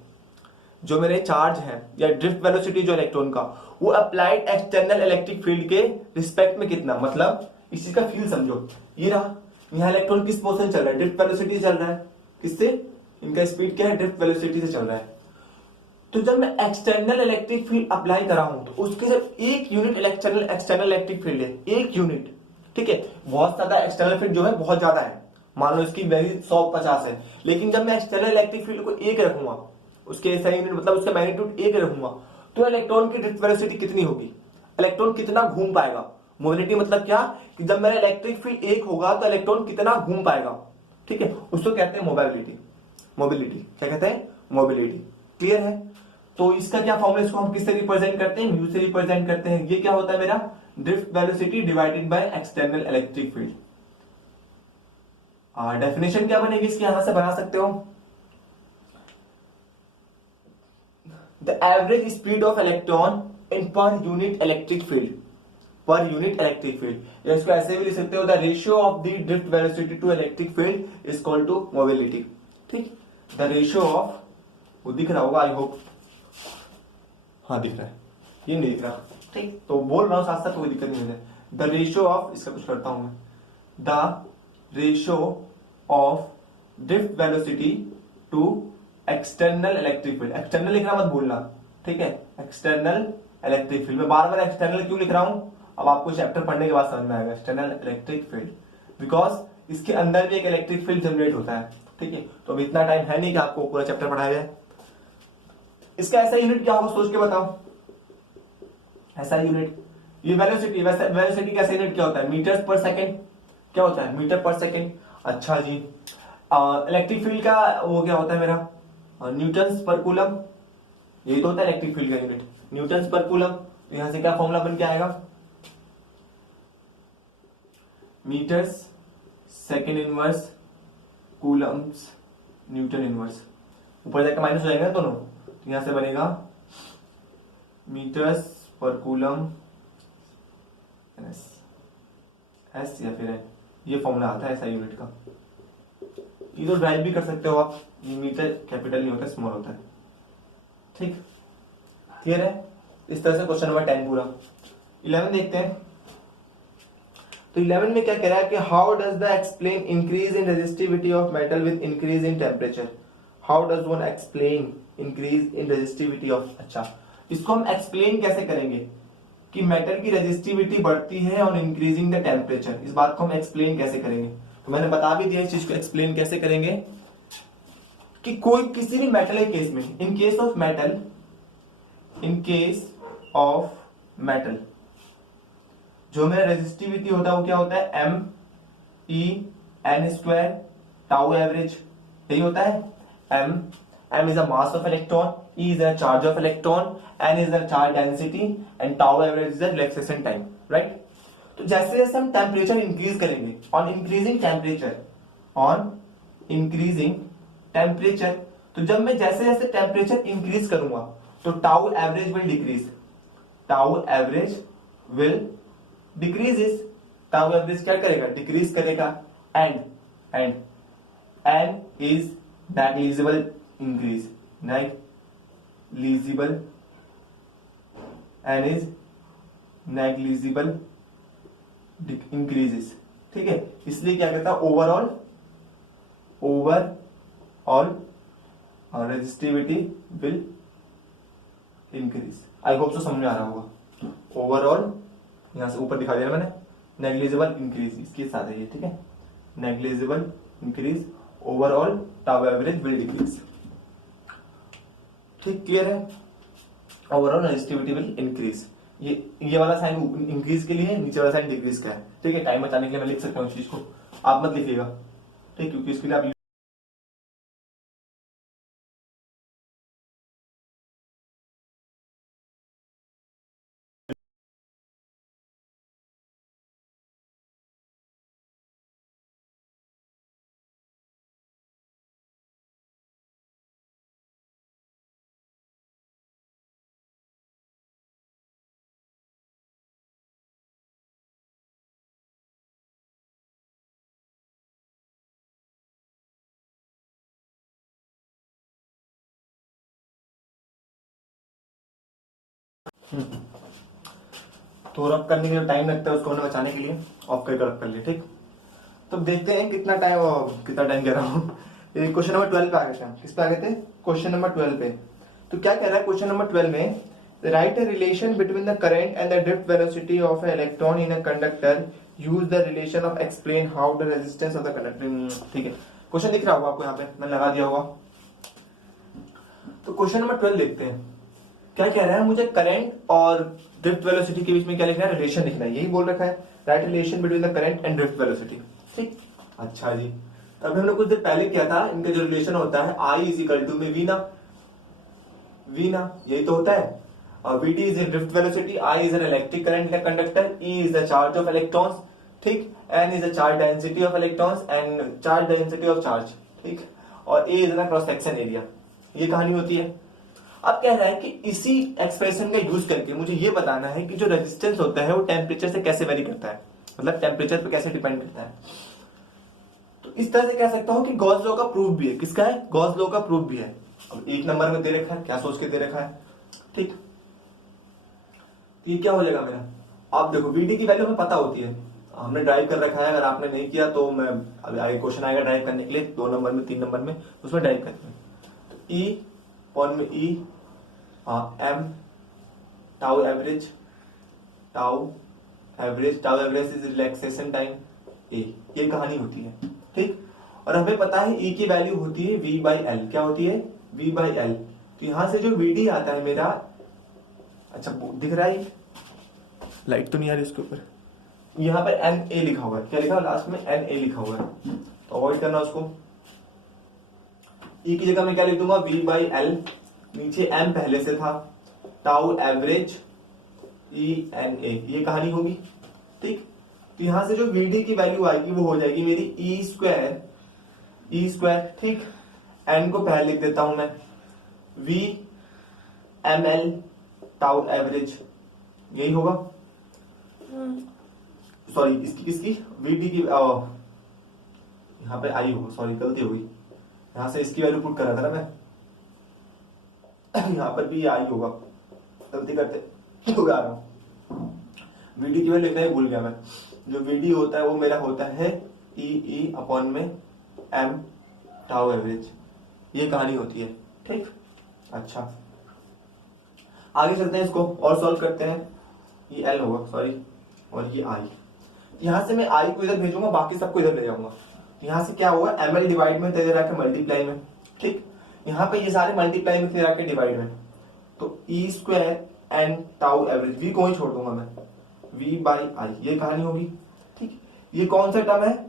जो मेरे चार्ज हैं या ड्रिफ्ट वेलोसिटी जो इलेक्ट्रॉन का, वो अप्लाइड एक्सटर्नल इलेक्ट्रिक फील्ड के रिस्पेक्ट में कितना, मतलब इसी का फील्ड समझो, ये रहा, यहाँ इलेक्ट्रॉन किस पोजीशन चल रहा है, ड्रिफ्ट वेलोसिटी चल रहा है, किससे, इनका स्पीड क्या है, ड्रिफ्ट वेलोसिटी से चल रहा है। तो जब मैं एक्सटर्नल इलेक्ट्रिक फील्ड अप्लाई कर रहा हूं तो उसके जब एक यूनिट एक्सटर्नल इलेक्ट्रिक फील्ड है, एक यूनिट, ठीक है, बहुत ज्यादा एक्सटर्नल फील्ड जो है बहुत ज्यादा है, मान लो इसकी वैल्यू 150 है, लेकिन जब मैं एक्सटर्नल इलेक्ट्रिक फील्ड को एक रखूंगा, उसके ऐसा यूनिट मतलब उसका मैग्नीट्यूड एक रखूंगा, तो इलेक्ट्रॉन की ड्रिफ्ट वेलोसिटी कितनी होगी, इलेक्ट्रॉन कितना घूम पाएगा। मोबिलिटी मतलब क्या, कि जब मेरा इलेक्ट्रिक फील्ड एक होगा तो इलेक्ट्रॉन कितना घूम पाएगा। ठीक है, उसको कहते हैं मोबिलिटी। मोबिलिटी क्या कहते हैं, मोबिलिटी। क्लियर है। तो इसका क्या फॉर्मूला, इसको हम किससे रिप्रेजेंट करते हैं, म्यू से रिप्रेजेंट करते हैं। ये क्या होता है मेरा, drift velocity divided by external electric field. Definition क्या बनेगी इसकी, यहां से बना सकते हो, the average speed of electron in per unit electric field, per unit electric field, या इसको ऐसे भी लिख सकते हो, the ratio of the drift velocity to electric field is equal to mobility. ठीक, द रेशियो ऑफ, वो दिख रहा होगा आई होप, हाँ दिख रहा है, ये नहीं दिख रहा, ठीक, तो बोल रहा हूं साथ साथ, कोई दिक्कत नहीं है। द रेशियो ऑफ, इसका कुछ करता हूं मैं, the ratio of drift velocity to external electric field, external लिखना मत भूलना, ठीक है, एक्सटर्नल इलेक्ट्रिक फील्ड, मैं बार बार एक्सटर्नल क्यों लिख रहा हूं, अब आपको चैप्टर पढ़ने के बाद समझ में आएगा। एक्सटर्नल इलेक्ट्रिक फील्ड, बिकॉज इसके अंदर भी एक इलेक्ट्रिक फील्ड जनरेट होता है। ठीक है, तो अभी इतना टाइम है नहीं कि आपको पूरा चैप्टर पढ़ाया जाए। इसका ऐसा यूनिट क्या होगा सोच के बताओ, ऐसा यूनिट, ये वेलोसिटी, वेलोसिटी का यूनिट क्या होता है, मीटर्स पर सेकंड, क्या होता है, मीटर पर सेकंड। अच्छा जी, इलेक्ट्रिक फील्ड का वो क्या होता है मेरा, न्यूटन्स पर कूलम, यही तो होता है इलेक्ट्रिक फील्ड का यूनिट, न्यूटन्स पर कूलम। तो यहां से क्या फॉर्मूला बन के आएगा, meters second inverse coulombs newton inverse, ऊपर जाकर माइनस हो जाएगा दोनों, तो यहां से बनेगा मीटर्स पर कूलम एस या फिर ये फॉर्मूला आता है ऐसा यूनिट का। ये तो ड्राइव भी कर सकते हो आप, ये मीटर कैपिटल नहीं होता, स्मॉल होता है। ठीक, क्लियर है। इस तरह से क्वेश्चन नंबर 10 पूरा। 11 देखते हैं। तो 11 में क्या कह रहा है कि how does the explain increase in resistivity of metal with increase in temperature, how does one explain increase in resistivity of, अच्छा इसको हम एक्सप्लेन कैसे करेंगे कि मेटल की रेजिस्टिविटी बढ़ती है और इंक्रीजिंग द टेम्परेचर, इस बात को हम एक्सप्लेन कैसे करेंगे। तो मैंने बता भी दिया इस चीज को एक्सप्लेन कैसे करेंगे, कि कोई किसी भी मेटल के केस में, in case of metal, in case of metal जो मेरा रेजिस्टिविटी होता है वो क्या होता है, M E N square tau average, यही होता है। M is a mass of electron, E is a charge of electron, N is a charge density and tau average is a relaxation time, right. तो जैसे जैसे हम temperature increase करेंगे, on increasing temperature, तो जब मैं जैसे जैसे टेम्परेचर इंक्रीज करूंगा तो tau average will decrease, tau average will decreases, tau average क्या करेगा, डिक्रीज करेगा। And N is negligible increase, negligible, N is negligible increases, ठीक है। इसलिए क्या कहता है, overall resistivity will increase. I hope so समझ में आ रहा होगा। ओवरऑल यहां से ऊपर दिखा दिया मैंने, नेग्लिजिबल इंक्रीज इसके साथ है ये, ठीक है। Negligible increase, overall tau average will decrease, ठीक, क्लियर है। ओवरऑल रेजिस्टिविटी विल इंक्रीज, ये वाला साइन इंक्रीज के लिए, नीचे वाला साइन डिक्रीज का है, ठीक है। टाइम बचाने के लिए मैं लिख सकता हूँ इस चीज को, आप मत लिखिएगा, ठीक, क्योंकि इसके लिए आप तो रब करने के लिए टाइम लगता है, उसको हमने बचाने के लिए ऑफ करके रब कर लिया, ठीक। तो देखते हैं कितना टाइम कह रहा हूँ। क्वेश्चन नंबर 12 पे आ गए थे, किस पे आ गए थे, क्वेश्चन नंबर 12 पे। तो क्या कह रहा है क्वेश्चन नंबर 12 में, right a relation between the current and the drift velocity of a electron in a conductor, use the relation of explain how the resistance of the conductor, ठीक है। Question दिख रहा होगा आपको, यहाँ पे मैंने लगा दिया होगा। तो क्वेश्चन नंबर 12 देखते हैं, क्या कह रहा है, मुझे करंट और ड्रिफ्ट वेलोसिटी के बीच में क्या लिखना है, रिलेशन लिखना है, यही बोल रखा है, right relation between the current and drift velocity, ठीक। अच्छा जी, अभी हमने कुछ देर पहले किया था, इनका जो रिलेशन होता है I इज इक्वल टू में वी ना, यही तो होता है। Vt is drift velocity, I is an electric current in conductor, E is the charge of electrons, ठीक, N is the charge density of electrons and charge density of charge, ठीक, और A is the cross section area, ये कहानी होती है। अब कह रहा है कि इसी एक्सप्रेशन का यूज करके मुझे ये बताना है कि जो रेजिस्टेंस होता है वो टेम्परेचर से कैसे वेरी करता है, मतलब टेम्परेचर पे कैसे डिपेंड करता है। तो इस तरह से कह सकता हूं कि गॉस लॉ का प्रूफ भी है, किसका है, गॉस लॉ का प्रूफ भी है। अब एक नंबर में दे रखा है, क्या सोच के दे रखा है, ठीक। तो ये क्या हो जाएगा मेरा, आप देखो वीडी की वैल्यू हमें पता होती है, हमने ड्राइव कर रखा है, अगर आपने नहीं किया तो मैं अभी आगे क्वेश्चन आएगा ड्राइव करने के लिए 2 नंबर में 3 नंबर में, उसमें ड्राइव करते हैं। तो ई पॉन में e, m tau average, tau average is relaxation time ए, ये कहानी होती है, ठीक। और हमें पता है ई की वैल्यू होती है V बाई एल, क्या होती है, V बाई एल। तो यहां से जो VD आता है मेरा, अच्छा दिख रहा है, लाइट तो नहीं आ रही इसके ऊपर, यहाँ पर NA लिखा हुआ है, क्या लिखा हुआ लास्ट में, NA लिखा हुआ है, तो अवॉइड करना उसको। ई की जगह मैं क्या लिख दूंगा, V बाई एल, नीचे M पहले से था, टाउ एवरेज ENA, ये कहानी होगी, ठीक। तो यहां से जो VD की वैल्यू आएगी वो हो जाएगी मेरी ई स्क्वायर, ठीक। N को पहले लिख देता हूं मैं, V ML टाउ एवरेज, यही होगा, सॉरी इसकी किसकी, VD की, यहाँ पे आई होगा, सॉरी गलती हो गई, यहां से इसकी वैल्यू पुट कर रहा था ना मैं, यहां पर भी आई होगा, गलती करते तो आ रहा हूं, VD की वैल्यू लिखना ही भूल गया मैं। जो VD होता है वो मेरा होता है ई अपॉन में M टाउ एवरेज, ये कहानी होती है, ठीक। अच्छा आगे चलते हैं, इसको और सॉल्व करते हैं। ये L होगा, सॉरी, और ये I, यहां से मैं I को इधर भेजूंगा, बाकी सबको इधर ले जाऊंगा। यहां से क्या होगा, ML डिवाइड में, तेरे रखे मल्टीप्लाई में, ठीक। यहां पे ये सारे मल्टीप्लाई में, तेरे रखे डिवाइड में, तो e square n tau average, V को ही छोड़ दूंगा मैं, V बाई आई, ये कहानी होगी। ठीक, ये कौन सा टर्म है?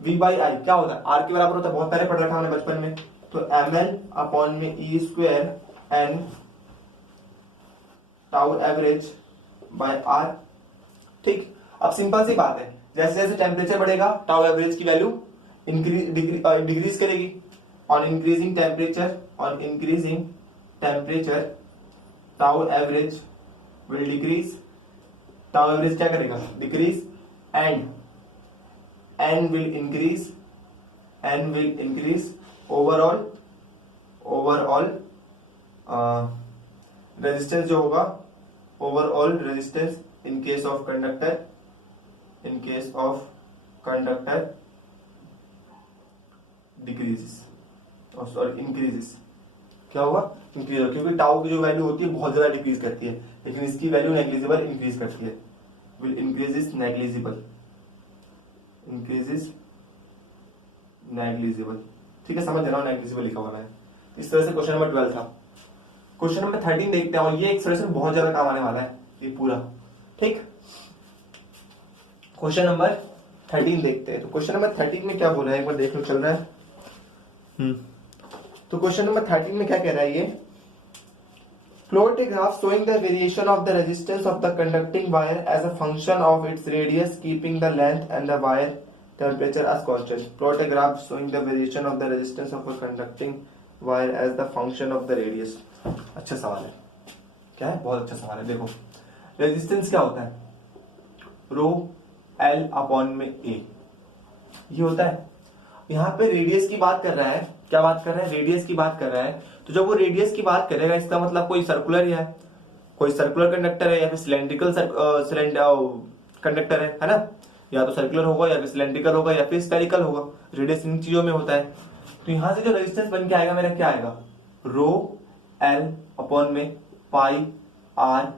V बाई आई क्या होता है? R के बराबर होता है, बहुत पहले पढ़ रखा हमने बचपन में। तो ml अपॉन में E square n tau average by R। ठीक, अब सिंपल सी बात है, जैसे जैसे टेम्परेचर बढ़ेगा टाउ एवरेज की वैल्यू डिक्रीज करेगी। On increasing temperature tau average will decrease. Tau average क्या करेगा? Decrease. And n will increase overall resistance जो होगा, overall resistance in case of conductor decreases sorry increases. क्या होगा? इंक्रीज होगा, क्योंकि टाउ की जो वैल्यू होती है बहुत ज्यादा डिक्रीज करती है, लेकिन इसकी वैल्यू नेग्लिजिबल इंक्रीज करती है। Will increases negligible. ठीक है, समझ रहा हूं, नेग्लिजिबल लिखा हुआ है। इस तरह से क्वेश्चन नंबर 12 था। क्वेश्चन नंबर 13 देखते हैं, और ये एक्सप्रेशन बहुत ज्यादा काम आने वाला है ये पूरा। ठीक, क्वेश्चन नंबर 13 देखते हैं। तो क्वेश्चन नंबर 13 में क्या बोला है, एक बार देख लो, चल रहा है। तो क्वेश्चन नंबर 13 में क्या कह रहा है ये? Plot a graph showing the variation of the resistance of the conducting wire as a function of its radius, keeping the length and the wire temperature as constant. Plot a graph showing the variation of the resistance of a conducting wire as the function of the radius. अच्छा सवाल है, क्या है? बहुत अच्छा सवाल है। देखो, रेजिस्टेंस क्या होता है? रो एल अपॉन में ए, ये होता है। यहाँ पे रेडियस की बात कर रहा है। क्या बात कर रहा है? रेडियस की बात कर रहा है। तो जब वो रेडियस की बात करेगा, इसका मतलब कोई सर्कुलर है, कोई सर्कुलर कंडक्टर है, या फिर सिलेंड्रिकल कंडक्टर है ना? या तो सर्कुलर होगा, या फिर सिलेंड्रिकल होगा, या फिर स्फेरिकल होगा। रेडियस इन चीजों में होता है। तो यहां से जो रेजिस्टेंस बन के आएगा मेरा, क्या आएगा? रो एल अपॉन में पाई आर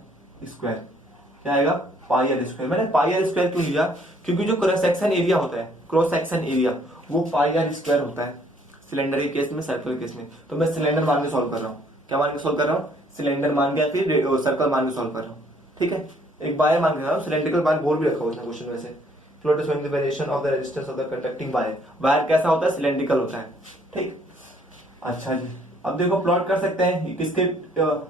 स्क्वायर। क्या आएगा? Pi R square. मैंने पाई आर स्क्वायर क्यों लिया? क्योंकि जो क्रॉस सेक्शन एरिया होता है, क्रॉस सेक्शन एरिया, वो पाई आर स्क्वायर होता है सिलेंडर के केस में, सर्कल के केस में। तो मैं सिलेंडर मान के सॉल्व कर रहा हूँ। क्या मान के सॉल्व कर रहा हूँ? सिलेंडर मान के, या फिर सर्कल मान के सॉल्व कर रहा हूँ। ठीक है, एक वायर मान के रहा हूँ, सिलेंड्रिकल वायर बोल भी रखा हुआ है क्वेश्चन में से। Plot showing the variation of the resistance of the conducting wire. Wire कैसा होता है? सिलेंड्रिकल होता है। ठीक, अच्छा जी, अब देखो प्लॉट कर सकते हैं किसके,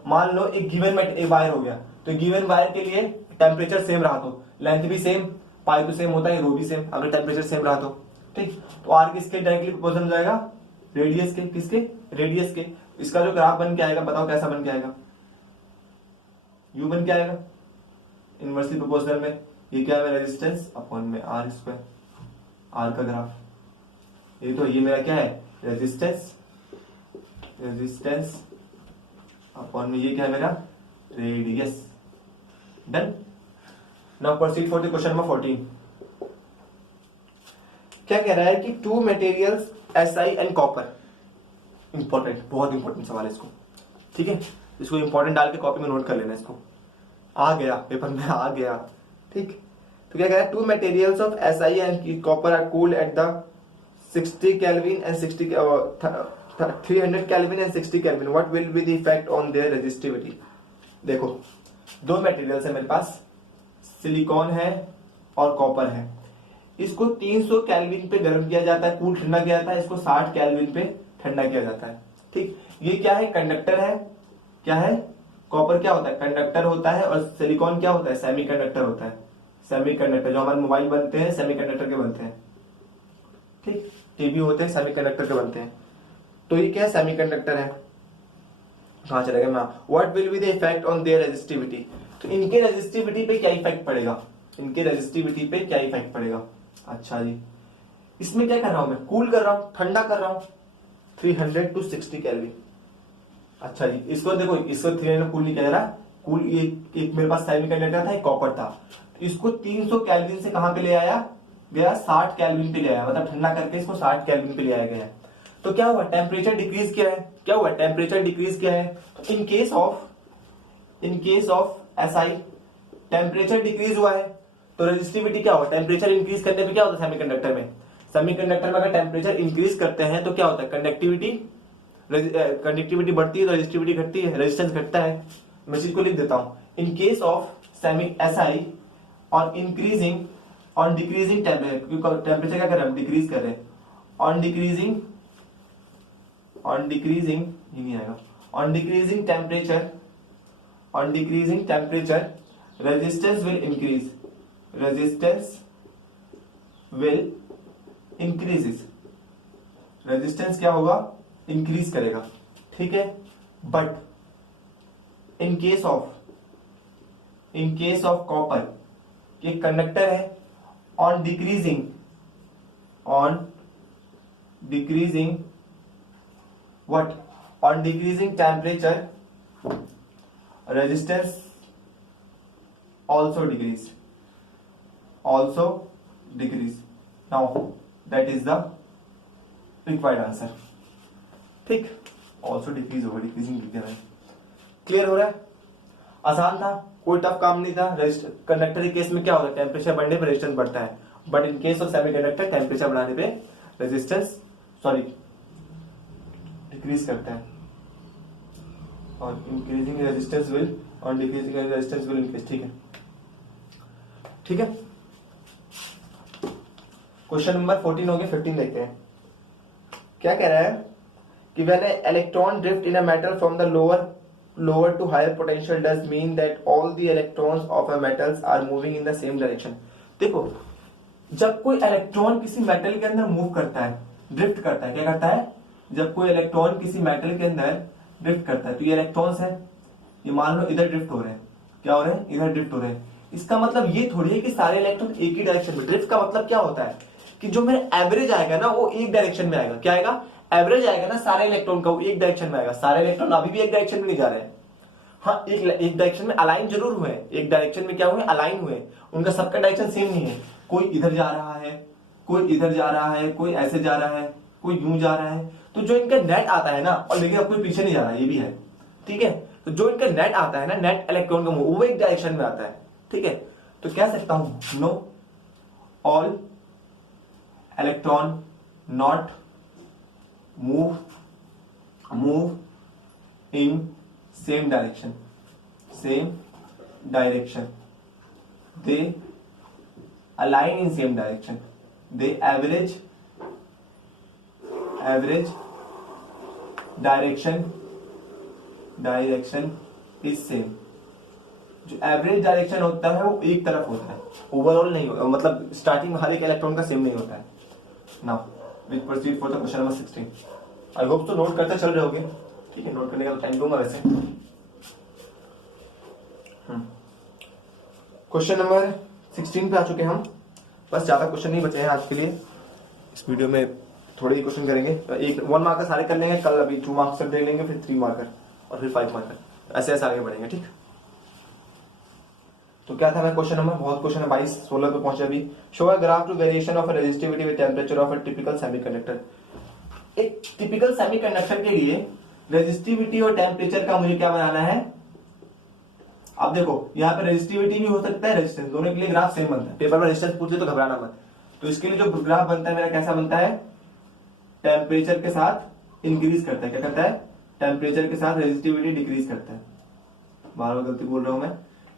मान लो एक गिवन एक वायर हो गया, तो गिवन वायर के लिए टेम्परेचर सेम रहा, तो लेंथ भी सेम, पाई तो सेम होता है, रो भी सेम, अगर टेम्परेचर सेम रहा तो। ठीक, तो आर किसके डायरेक्टली प्रोपोर्शनल हो जाएगा? रेडियस के। किसके? रेडियस के। इसका जो ग्राफ बन के आएगा, बताओ कैसा बन के आएगा? यू बन के आएगा इनवर्सली प्रोपोर्शनल में। ये क्या है? रेजिस्टेंस अपॉन में आर स्क्वायर, आर का ग्राफ। ये तो ये मेरा क्या है? रेजिस्टेंस अपॉन में ये क्या है मेरा? Radius. Done. Now proceed for the question number 14। क्या कह रहा है कि two materials SI and copper. Important, बहुत इंपॉर्टेंट सवाल है इसको। ठीक है, इसको इंपॉर्टेंट डाल के कॉपी में नोट कर लेना। इसको आ गया, पेपर में आ गया। ठीक, तो क्या कह रहा है? Two materials of SI and copper are cooled at the 60 kelvin and 300 kelvin and 60 kelvin. What will be the effect on their resistivity? देखो, दो मटेरियल्स है मेरे पास, सिलिकॉन है और कॉपर है। इसको 300 केल्विन पे गर्म किया जाता है, कूल ठंडा किया जाता है। इसको 60 केल्विन पे ठंडा किया जाता है। ठीक, ये क्या है? कंडक्टर है। क्या है? कॉपर क्या होता है? कंडक्टर होता है। और सिलिकॉन क्या होता है? सेमीकंडक्टर होता है। सेमीकंडक्टर, जो हमारे मोबाइल बनते हैं सेमीकंडक्टर के बनते हैं। ठीक, टीवी होते हैं सेमीकंडक्टर के बनते हैं। तो ये क्या है? सेमीकंडक्टर है। कहां चले गए? What will be the effect on their resistivity? तो इनके रेजिस्टिविटी पे क्या इफेक्ट पड़ेगा? इनके रेजिस्टिविटी पे क्या इफेक्ट पड़ेगा? अच्छा जी, इसमें क्या कर रहा हूं मैं? कूल कर रहा हूं, ठंडा कर रहा हूं, 300 to 60 केल्विन। अच्छा जी, इसको देखो, इसको 300 कूल नहीं किया जा रहा। कूल एक मेरे पास सेमीकंडक्टर था, एक कॉपर था। इसको 300 केल्विन से कहां पे ले आया गया? 60 केल्विन पे ले आया, मतलब ठंडा करके इसको 60 केल्विन पे ले आया गया। तो क्या हुआ? टेम्परेचर डिक्रीज किया है। क्या हुआ? टेम्परेचर डिक्रीज किया है। तो इन case of SI temperature decrease हुआ है, तो रेजिस्टिविटी क्या होगा? टेम्परेचर इंक्रीज करने पे क्या होता है? सेमीकंडक्टर में अगर टेम्परेचर इंक्रीज करते हैं तो क्या होता है? कंडक्टिविटी बढ़ती है, तो रेजिस्टिविटी घटती है, रेजिस्टेंस घटता है। मैं इसको लिख देता हूं। इन case of semi SI on increasing on decreasing temperature, क्योंकि टेम्परेचर क्या कर रहे हैं, डिक्रीज कर रहे हैं, ऑन डिक्रीजिंग ही नहीं आएगा, on decreasing temperature resistance will increases, resistance क्या होगा, इंक्रीज करेगा, ठीक है। But in case of copper, ये कंडक्टर है, on decreasing what, on decreasing temperature resistance also decrease, now that is the required answer, ठीक। also decrease होगा, decreasing लिख दिया, क्लियर हो रहा है, आसान था, कोई टफ काम नहीं था। कंडक्टर के केस में क्या होता है, टेम्परेचर बढ़ने पर रेजिस्टेंस बढ़ता है, but in case of semiconductor temperature बढ़ाने पे रेजिस्टेंस डिक्रीज करता है, और इंक्रीजिंग रेजिस्टेंस विल और डिक्रीजिंग रेजिस्टेंस विल इंक्रीज, ठीक है। क्वेश्चन नंबर 14 हो गया, 15 देखते हैं क्या कह रहा है कि when electron drift in a metal from the lower to higher potential does mean that all the electrons of a metals are moving in the same direction. देखो, जब कोई इलेक्ट्रॉन किसी मेटल के अंदर मूव करता है, ड्रिफ्ट करता है, क्या करता है, जब कोई इलेक्ट्रॉन किसी मेटल के अंदर ड्रिफ्ट करता है, तो ये इलेक्ट्रॉन्स है, ये मान लो इधर ड्रिफ्ट हो रहे हैं, क्या हो रहे हैं, इधर ड्रिफ्ट हो रहे हैं। इसका मतलब ये थोड़ी है कि सारे इलेक्ट्रॉन एक ही डायरेक्शन में, ड्रिफ्ट का मतलब क्या होता है कि जो मेरा एवरेज आएगा ना वो एक डायरेक्शन में आएगा, क्या आएगा, एवरेज आएगा ना सारे इलेक्ट्रॉन का, वो एक डायरेक्शन में आएगा। सारे इलेक्ट्रॉन अभी भी एक डायरेक्शन में नहीं जा रहे हैं, हाँ एक डायरेक्शन में अलाइन जरूर हुए, एक डायरेक्शन में क्या हुए, अलाइन हुए, उनका सबका डायरेक्शन सेम नहीं है, कोई इधर जा रहा है, कोई इधर जा रहा है, कोई ऐसे जा रहा है, कोई यूं जा रहा है। तो जो इनका नेट आता है ना, और लेकिन अब कोई पीछे नहीं जा रहा है, ये भी है, ठीक है। तो जो इनका नेट आता है ना, नेट इलेक्ट्रॉन का मूव, वो एक डायरेक्शन में आता है, ठीक है। तो कह सकता हूं know all electron not move in same direction, they align in same direction, they average direction is same। जो एवरेज डायरेक्शन होता है वो एक तरफ होता है, ओवरऑल नहीं होता, मतलब स्टार्टिंग में हर एक इलेक्ट्रॉन का सेम नहीं होता है। Now will proceed for the question number 16। I hope तो नोट करते चल रहे होगे, ठीक है, नोट करने का टाइम दूंगा वैसे। क्वेश्चन नंबर 16 पे आ चुके हैं हम, बस ज्यादा क्वेश्चन नहीं बचे हैं आज के लिए, इस वीडियो में थोड़े ही क्वेश्चन करेंगे, एक 1 मार्कर सारे कर लेंगे कल, अभी 2 मार्क्स देख लेंगे, फिर 3 मार्कर और फिर 5 मार्कर, ऐसे ऐसे आगे बढ़ेंगे, ठीक। तो क्या था मैं क्वेश्चन नंबर, बहुत क्वेश्चन है, 22-16 पे पहुंचे अभी। Show a graph to variation of resistivity with temperature of a typical semiconductor. एक टिपिकल सेमीकंडक्टर के लिए रेजिस्टिविटी और टेम्परेचर का मुझे क्या बनाना है। अब देखो यहाँ पे रेजिस्टिविटी भी हो सकता है, रेजिस्टेंस, दोनों के लिए ग्राफ सेम बनता है। पेपर में रेजिस्टेंस पूछे तो घबराना मत। तो इसके लिए जो ग्राफ बनता है मेरा कैसा बनता है, टेम्परेचर के साथ इंक्रीज करता है, क्या करता है, टेम्परेचर के साथ रेजिस्टिविटी डिक्रीज करता है। बार बार गलती बोल रहा हूं मैं,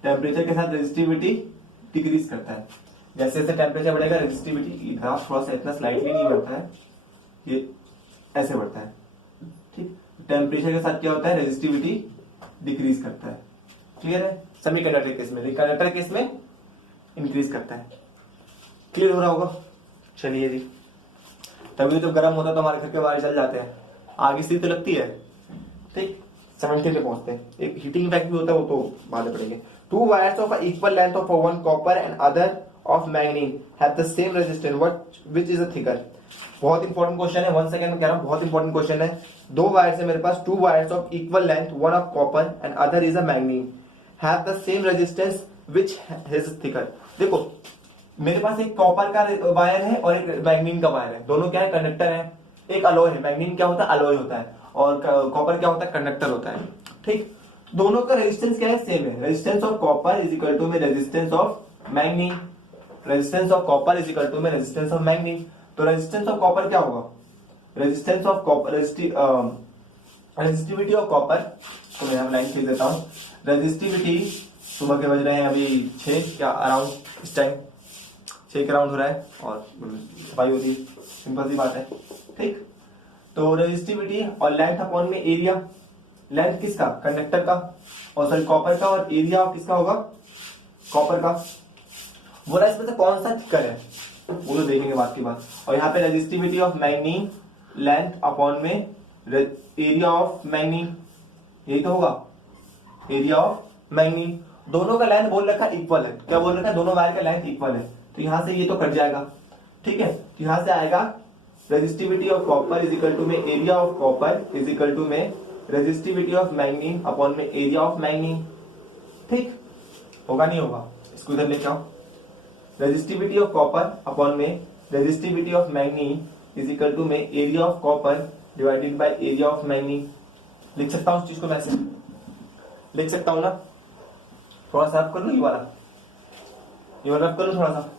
टेम्परेचर के साथ रेजिस्टिविटी डिक्रीज करता है। जैसे जैसे टेम्परेचर बढ़ेगा रेजिस्टिविटी, ग्राफ थोड़ा सा इतना स्लाइटली नहीं बढ़ता है, ये ऐसे बढ़ता है, ठीक। टेम्परेचर के साथ क्या होता है, रेजिस्टिविटी डिक्रीज करता है, क्लियर है। सेमीकंडक्टर केस में, कंडक्टर केस में इंक्रीज करता है, क्लियर हो रहा होगा। चलिए जी, तभी तो गर्म होता है तो हमारे घर के बाहर जल जाते हैं, आगे से तो लगती है, ठीक। 17 पे पहुंचते हैं, एक हीटिंग इफेक्ट भी होता है, वो तो बाद में पढ़ेंगे। 2 wires of equal length of one copper and other of मैग्नीन have the same resistance, which is a thicker. बहुत इंपॉर्टेंट क्वेश्चन है, 1 सेकंड में कह रहा हूं, बहुत इंपॉर्टेंट क्वेश्चन है। 2 वायर्स है मेरे पास, 2 wires of equal length, one of copper and other is a मैग्नीन, have the same resistance which is thicker. देखो मेरे पास एक कॉपर का वायर है और एक मैग्नीन का वायर है, दोनों क्या है, कंडक्टर है। एक अलॉय है, मैग्नीन क्या होता है, अलॉय होता है, और कॉपर क्या होता है, कंडक्टर होता है, ठीक। दोनों का रेजिस्टेंस क्या है, सेम है। Resistance of copper is equal to में resistance of manganin, resistance of copper is equal to में रेजिस्टेंस ऑफ मैग्नीन। तो रेजिस्टेंस ऑफ कॉपर क्या होगा, resistance of copper, resistivity of copper, तो मैं यहां लाइन लिख देता हूं, रेजिस्टिविटी सुबह के बज रहे हैं अभी 6 क्या अराउंड, इस टाइम 6 के अराउंड हो रहा है और सफाई होती है, सिंपल सी बात है। ठीक, तो रेजिस्टिविटी और लेंथ अपॉन में एरिया, लेंथ किसका, कंडक्टर का, और सॉरी कॉपर का, और एरिया किसका होगा, कॉपर का। बोला इसमें से कौन सा थिकर है, वो तो देखेंगे बात की बात। और यहाँ पे रेजिस्टिविटी ऑफ मैग्नीन, लेंथ अपॉन में एरिया ऑफ मैग्नीन, यही तो होगा, एरिया ऑफ मैग्नीन। दोनों का लेंथ बोल रखा है इक्वल है, क्या बोल रखा है, दोनों वायर का लेंथ इक्वल है, तो यहां से ये तो कट जाएगा। ठीक है, तो यहां से आएगा resistivity of copper is equal to में area of copper is equal to में रेजिस्टिविटी ऑफ मैग्नीन अपॉन में एरिया ऑफ मैग्नीन। ठीक, होगा नहीं होगा, इसको इधर लेके आओ, रेजिस्टिविटी ऑफ कॉपर अपॉन में resistivity of manganin is equal to में area of copper divided by area of manganin. लिख सकता हूं उस चीज को, मैं ऐसे लिख सकता हूं ना, थोड़ा सा कर लो ये वाला रब कर लो, थोड़ा सा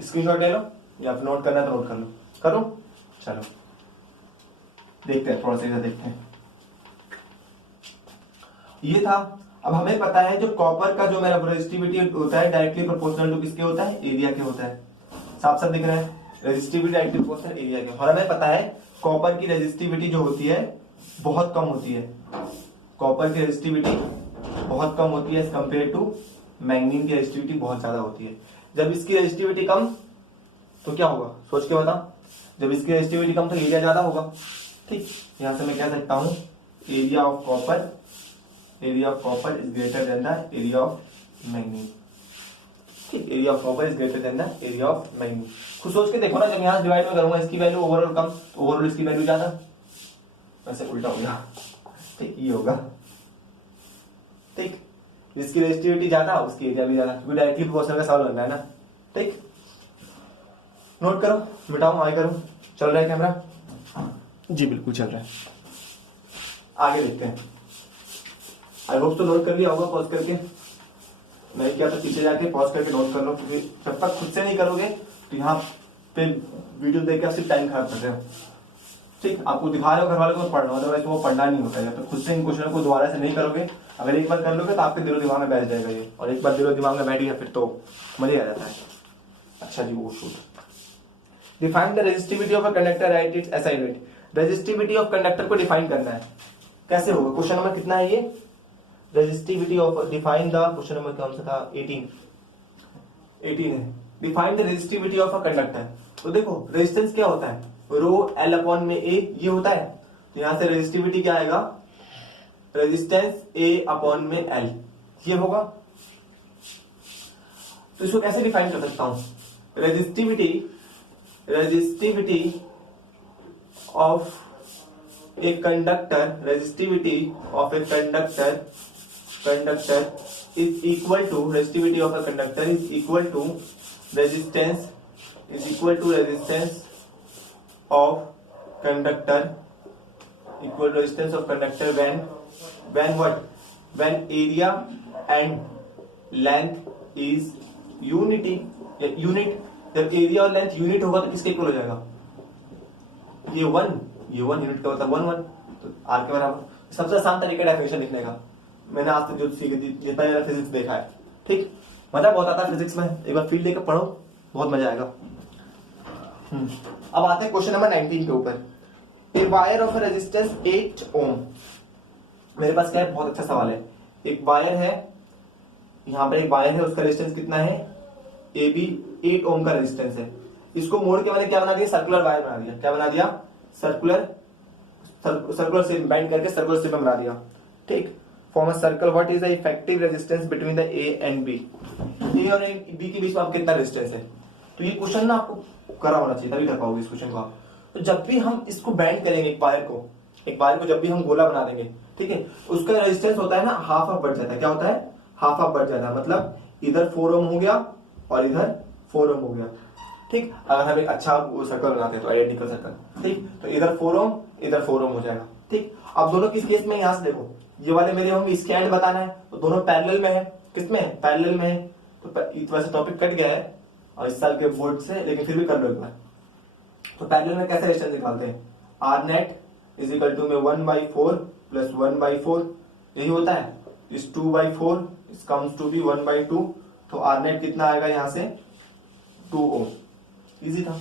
स्क्रीनशॉट ले लो, या फिर नोट करना है तो नोट कर लो, करो। चलो देखते हैं, थोड़ा सा इधर देखते हैं। ये था। अब हमें पता है जो कॉपर का जो मेरा रेजिस्टिविटी होता है डायरेक्टली प्रोपोर्शनल टू किसके होता है, एरिया के होता है। साफ साफ दिख रहा है, रेजिस्टिविटी डायरेक्टली प्रोपोर्शनल एरिया के। और हमें पता है कॉपर की रेजिस्टिविटी जो होती है बहुत कम होती है, कॉपर की रेजिस्टिविटी बहुत कम होती है एज कंपेयर टू मैग्नीन की रेजिस्टिविटी बहुत ज्यादा होती है। जब इसकी रेजिस्टिविटी कम तो क्या होगा, सोच के बता, जब इसकी रेजिस्टिविटी कम तो एरिया ज्यादा होगा। ठीक, यहां से मैं कह सकता हूं area of copper is greater than the area of manganin. ठीक, area of copper is greater than the area of manganin. खुद सोच के देखो ना, जब यहां से डिवाइड में करूंगा इसकी वैल्यू ओवरऑल कम तो ओवरऑल इसकी वैल्यू ज्यादा, वैसे उल्टा हो गया। ठीक, ये होगा। ठीक, जिसकी रेजिस्टिविटी ज्यादा उसकी एरिया भी ज्यादा, क्योंकि डायरेक्टली प्रोपोर्शनल का सवाल बन रहा है ना। ठीक, नोट करो, मिटाओ, आगे करो। चल रहा है कैमरा? जी बिल्कुल चल रहा है। आगे देखते हैं। आई होप तो नोट कर लिया होगा पॉज करके, नहीं किया तो पीछे जाके पॉज करके नोट कर लो, क्योंकि जब तक खुद से नहीं करोगे तो यहाँ पे वीडियो देख के आप सिर्फ टाइम खराब कर रहे हो। ठीक, आपको दिखा रहे हो घर वालों को पढ़ना, अदरवाइज वो पढ़ना नहीं होता है। तो खुद से इन क्वेश्चन को दोबारा से नहीं करोगे, अगर एक बार कर लोगे तो आपके दिलो दिमाग में बैठ जाएगा ये, और एक बार दिलो दिमाग में बैठ गया फिर तो मजा आ जाता है। अच्छा जी, वो shoot define the resistivity of a conductor at its SI unit. Resistivity of conductor को डिफाइन करना है, कैसे होगा? क्वेश्चन नंबर कितना है ये? Resistivity of, define the, question number कौन सा था? 18 है। Define the resistivity of a conductor. तो देखो रेजिस्टेंस क्या होता है, रो एल अपॉन में ए, ये होता है। तो यहां से रेजिस्टिविटी क्या आएगा, रेजिस्टेंस ए अपॉन में एल, ये होगा। तो इसको कैसे डिफाइन कर सकता हूं? Resistivity of a conductor, resistivity of a conductor is equal to, resistivity of a conductor is equal to resistance of conductor, equal to resistance of conductor when what, when area and length is unit। जब area और length unit होगा तो किसके equal हो जाएगा? ये 1 unit का मतलब 1 तो आर के बराबर। सबसे आसान तरीका डेफिनेशन लिखने का, मैंने आज तक जो जितना मैंने फिजिक्स देखा है। ठीक, मजा बहुत आता है फिजिक्स में, एक बार फील्ड लेकर पढ़ो, बहुत मजा आएगा। अब आते हैं क्वेश्चन नंबर 19 के ऊपर। ए वायर ऑफ रेजिस्टेंस 8 ओम। मेरे पास क्या है, बहुत अच्छा सवाल है। एक वायर है, यहां पर एक वायर है, उसका रेजिस्टेंस कितना है, ए बी 8 ओम का रेजिस्टेंस है। इसको मोड़ के मैंने क्या बना दिया, सर्कुलर वायर बना दिया। क्या बना दिया? सर्कुलर शेप, बेंड करके सर्कुलर शेप में बना दिया। ठीक, form a circle, what is the effective resistance between the A and B. A और बी के बीच में आप कितना रेजिस्टेंस है? तो ये क्वेश्चन ना आपको करा होना चाहिए, तभी कर पाओगे इस क्वेश्चन को आप। तो जब भी हम इसको बैंड करेंगे, एक वायर को जब भी हम गोला बना देंगे, ठीक है, उसका रेजिस्टेंस होता है ना हाफ बढ़ जाता है। क्या होता है? हाफ बढ़ जाता है, मतलब इधर 4 ओम हो गया और इधर 4 ओम हो गया। ठीक, अगर हम एक अच्छा सर्कल बनाते हैं तो आइडेंटिकल सर्कल, ठीक, तो इधर 4 ओम इधर 4 ओम हो जाएगा। ठीक, अब दोनों किस केस में, यहां से देखो, ये वाले मेरे होंगे, इसके एंड बताना है, तो दोनों पैरेलल में है। किसमें? पैरेलल में है। तो वैसे टॉपिक कट गया है और इस साल के बोर्ड से, लेकिन फिर भी कर लो एक बार। तो पैरेलल में कैसे रेजिस्टेंस निकालते हैं? R net is equal to में 1/4 प्लस 1/4, यही होता है। इज 2/4, इस कम्स टू बी 1/2, तो आर नेट कितना आएगा यहाँ से 2 ओम। इजी था,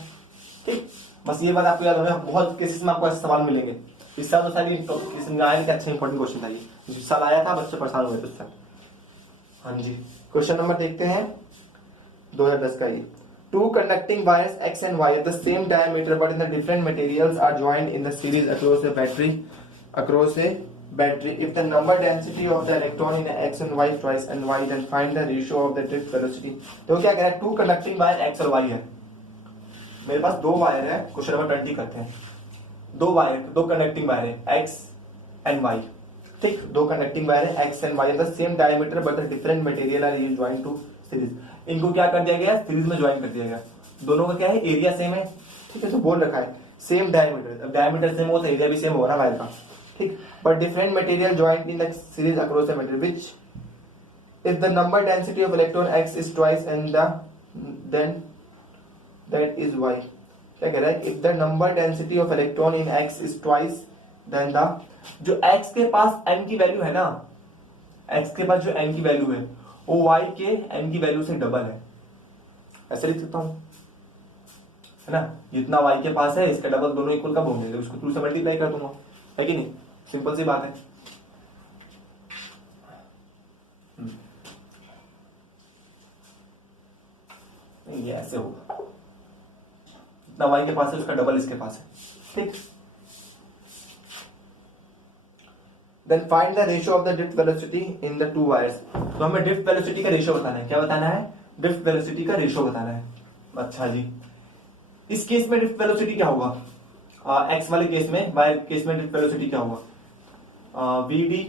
ठीक। बस ये बात आपको याद होना, बहुत केसेस में आपको ऐसे सवाल मिलेंगे। इस साल तो सारी किस्म का आया, अच्छा इंपॉर्टेंट क्वेश्चन था ये, इस साल आया था, बच्चे परेशान हुए थे उससे। हाँ जी, क्वेश्चन नंबर देखते हैं 2010 का ये। Two conducting wires X and Y at the same diameter but in the different materials are joined in the series across a battery. If the number density of the electron in X and Y twice and Y, then find the ratio of the drift velocity. तो क्या कह रहा है, to conducting wire X और Y है। मेरे पास दो wire है, क्वेश्चन नंबर 20 करते हैं। दो कंडक्टिंग वायर है X and Y, ठीक। दो कंडक्टिंग वायर है X and Y at the same diameter but the different material are joined to series. इनको क्या कर दिया गया, सीरीज में ज्वाइन कर दिया गया। दोनों का क्या है, एरिया सेम है, ठीक है, तो बोल रखा है सेम डायमीटर। अब डायमीटर सेम हो तो एरिया भी सेम होगा ना वायर का, ठीक। But different material joint in the series across the material which if the number density of electron x is twice and then that is y। क्या कह रहा है, if the number density of electron in x is twice then the, जो x के पास n की value है ना, x के पास जो n की वैल्यू है वो y के n की वैल्यू से डबल है। ऐसे लिख सकता हूं, है ना, जितना y के पास है इसका डबल, दोनों इक्वल कब होंगे, उसको 2 से मल्टीप्लाई कर दूंगा, है कि नहीं, सिंपल सी बात है। नहीं ये ऐसे होगा, जितना y के पास है उसका डबल इसके पास है, ठीक। Then find the ratio of the drift velocity in the two wires. तो हमें ड्रिफ्ट वेलोसिटी का रेशियो बताना है। क्या बताना है, ड्रिफ्ट वेलोसिटी का रेशियो बताना है। अच्छा जी, इस केस में ड्रिफ्ट वेलोसिटी क्या होगा, एक्स वाले केस में, वायर केस में ड्रिफ्ट वेलोसिटी क्या होगा, vd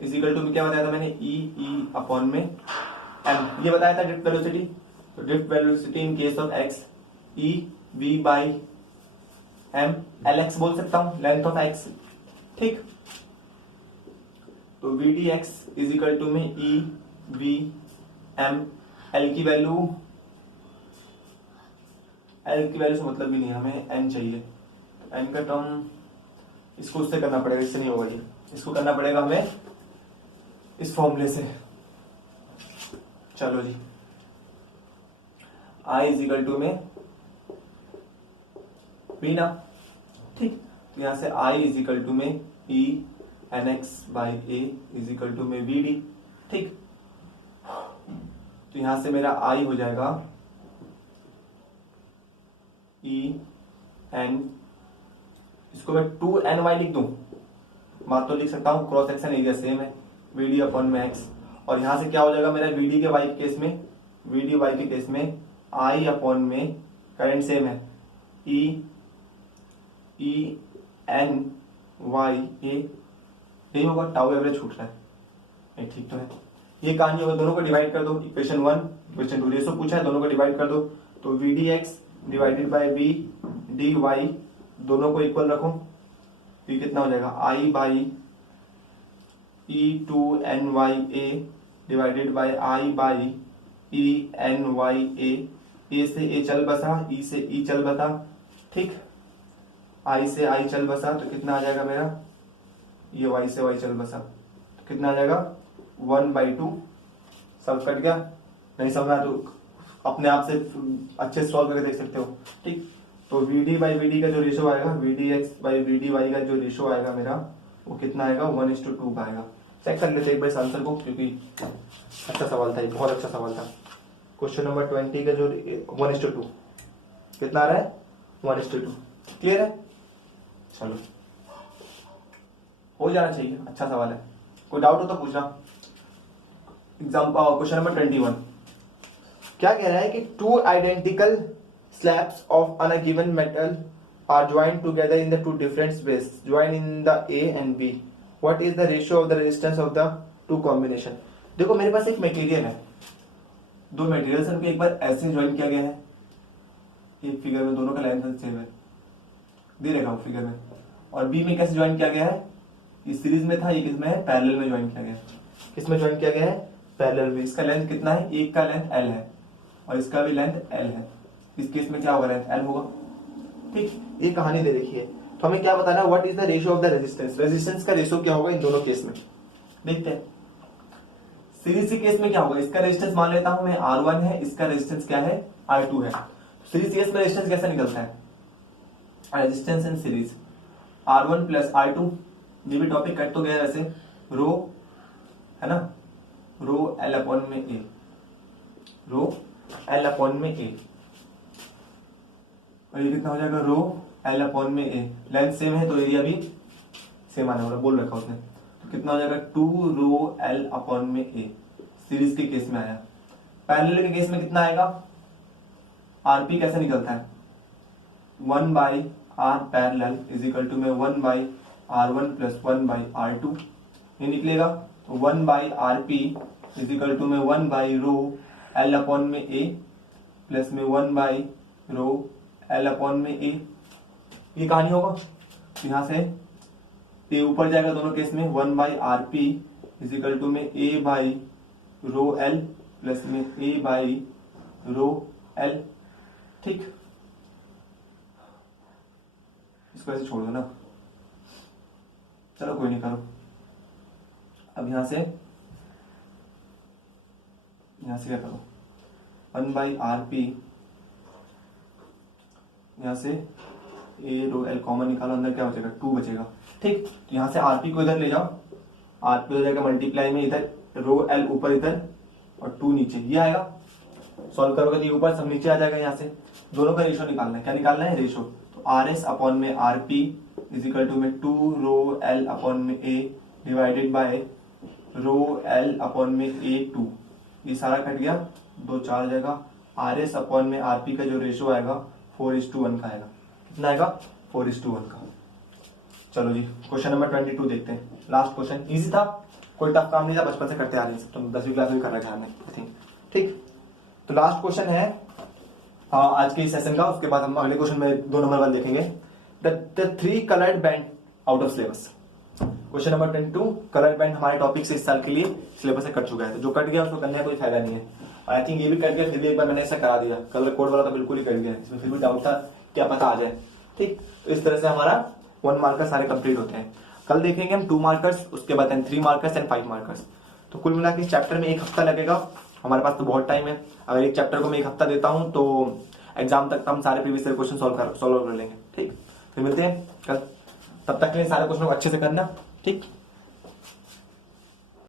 इज इक्वल टू, क्या बताया था मैंने, ई अपॉन में m, ये बताया था ड्रिफ्ट वेलोसिटी। तो drift velocity in case of x E V by m, lx बोल सकता हूं, लेंथ ऑफ x, ठीक। तो we D X is equal to में ई वी एम, एल की वैल्यू से मतलब भी नहीं, हमें एन चाहिए, एन का टर्म इसको उससे करना पड़ेगा, इससे नहीं होगा ये, इसको करना पड़ेगा हमें इस फॉर्मूले से। चलो जी, आई इज इक्वल टू में वी ना, ठीक। तो यहां से आई इज इक्वल टू में ई N X by A is equal to में वी डी, ठीक। तो यहां से मेरा आई हो जाएगा ई एन, इसको मैं 2ny लिख दूं, बात तो लिख सकता हूं, क्रॉस सेक्शन एरिया सेम है, वी डी अपॉन में एक्स। और यहां से क्या हो जाएगा मेरा, वी डी के वाई के केस में, वी डी वाई के केस में आई अपॉन में करंट सेम है, ई एन वाई ए, यही होगा, टाउ एवरेज छूट रहा है, ठीक तो है। ये कहानी होगा, दोनों को डिवाइड कर दो, इक्वेशन 1 इक्वेशन 2 रेशो पूछा है, दोनों को डिवाइड कर दो, तो we D x divided by v d y, दोनों को इक्वल रखो, तो कितना हो जाएगा, I by e two n y A divided by I by e n y A से ए चल बसा, ई से ई चल बसा, ठीक। आई से आई चल बसा तो कितना आ जाएगा मेरा, ये y से y चल बसा, तो कितना आ जाएगा 1/2, सब कट गया। नहीं समझा तो अपने आप से अच्छे सॉल्व करके देख सकते हो, ठीक। तो vd बाई vd का जो रेशो आएगा, vdx बाई vdy का जो रेशो आएगा मेरा, वो कितना आएगा, 1:2 का आएगा। चेक कर लेते एक बार आंसर को, क्योंकि अच्छा सवाल था, बहुत अच्छा सवाल था। क्वेश्चन नंबर 20 का जो 1:2 कितना आ रहा है, 1:2, क्लियर है। चलो हो जाना चाहिए, अच्छा सवाल है, कोई डाउट हो तो पूछना। एग्जाम्पल क्वेश्चन नंबर 21 क्या कह रहा है कि two identical slabs of on a given metal are joined together in the two different spaces joined in the A and B. What is the ratio of the resistance of the two combination? देखो मेरे पास एक material है, दो materials हैं, एक बार ऐसे join किया गया है, एक फिगर में दोनों का लेंथ सेम है, दे रखा हूं फिगर में, और बी में कैसे ज्वाइन किया गया है, इस सीरीज में था, ये किसमें है, पैरेलल में ज्वाइन किया गया है। किसमें ज्वाइन किया गया है, पैरेलल में। इसका लेंथ कितना है, एक का लेंथ एल है और इसका भी लेंथ एल है। इस केस में क्या होगा, लेंथ एल होगा, ठीक। ये कहानी दे रखी है, तो हमें क्या बताना है, what is the ratio of the resistance, resistance का रेशियो क्या होगा इन दोनों केस में, देखते हैं। सीरीज के केस में क्या होगा, इसका रेजिस्टेंस मान लेता हूं मैं R1 है, इसका रेजिस्टेंस क्या है R2 है। सीरीज केस में रेजिस्टेंस कैसा निकलता है, resistance in series R1 plus R2, ये भी टॉपिक कट तो गया वैसे, रो है ना, रो L अपॉन में A, रो L अपॉन में A, और ये कितना हो जाएगा रो L अपॉन में A, लेंथ सेम है तो एरिया भी सेम आने वाला, बोल रखा उसने, तो कितना हो जाएगा 2 रो L अपॉन में A, सीरीज के केस में आया। पैरेलल के केस में कितना आएगा, आरपी कैसे निकलता है, 1 by R parallel is equal to में 1 by R1 plus 1 by R2, ये निकलेगा, तो 1 by RP is equal to में 1 बाई रो L अपॉन में A प्लस में 1 बाई रो L अपॉन में A, ये कहानी होगा। यहां से A ऊपर जाएगा दोनों केस में, 1 by RP is equal to में A by rho L plus में A बाई रो L, ठीक, इसको ऐसे छोड़ दो ना, चलो कोई नहीं करो। अब यहां से क्या करो, 1 बाई RP, यहां से A रो L कॉमन निकालो, अंदर क्या बचेगा 2 बचेगा, ठीक। तो यहां से RP को इधर ले जाओ, RP हो जाएगा मल्टीप्लाई में इधर रो L ऊपर इधर और 2 नीचे, ये आएगा। सॉल्व करोगे तो ये ऊपर सब नीचे आ जाएगा। यहाँ से दोनों का रेशो निकालना है, क्या निकालना है रेशो, तो RS अपॉन में RP इज इक्वल टू में 2 रो L अपॉन में A divided by rho L upon में A2, ये सारा कट गया, 2 4 जगह, RS अपॉन में RP का जो रेशो आएगा 4:1 का आएगा, कितना आएगा 4:1 का। चलो जी क्वेश्चन नंबर 22 देखते हैं, लास्ट क्वेश्चन, इजी था, कोई टफ काम नहीं था, बचपन से करते आ रहे हैं, तो 10वीं क्लास में कर रखा है हमने, ठीक। तो लास्ट क्वेश्चन है आज के इस सेशन का, उसके बाद हम अगले क्वेश्चन में 2 नंबर 1 देखेंगे। The 3 coloured band out of syllabus, question number 22, colour band हमारे टॉपिक से इस साल के लिए सिलेबस से कट चुका है, तो जो कट गया उसको करने का कोई फायदा नहीं है, और आई थिंक ये भी कट गया, फिर भी एक बार मैंने ऐसा करा दिया, कलर कोड वाला तो बिल्कुल ही कट गया, इसमें फिर भी डाउट था, क्या पता आ जाए, ठीक। तो इस तरह से हमारा 1 मार्कर सारे कंप्लीट होते हैं। कल देखेंगे हम 2 मार्कर्स, उसके बाद 3 मार्कर्स एंड 5 मार्कर्स। तो कुल मिला के इस चैप्टर में 1 हफ्ता लगेगा, हमारे पास तो बहुत टाइम है, अगर एक चैप्टर को मैं 1 हफ्ता देता हूं तो एग्जाम तक हम सारे प्रीवियस ईयर क्वेश्चन सॉल्व कर लेंगे, ठीक। फिर मिलते हैं कल, तब तक के लिए सारे क्वेश्चन को अच्छे से करना, ठीक।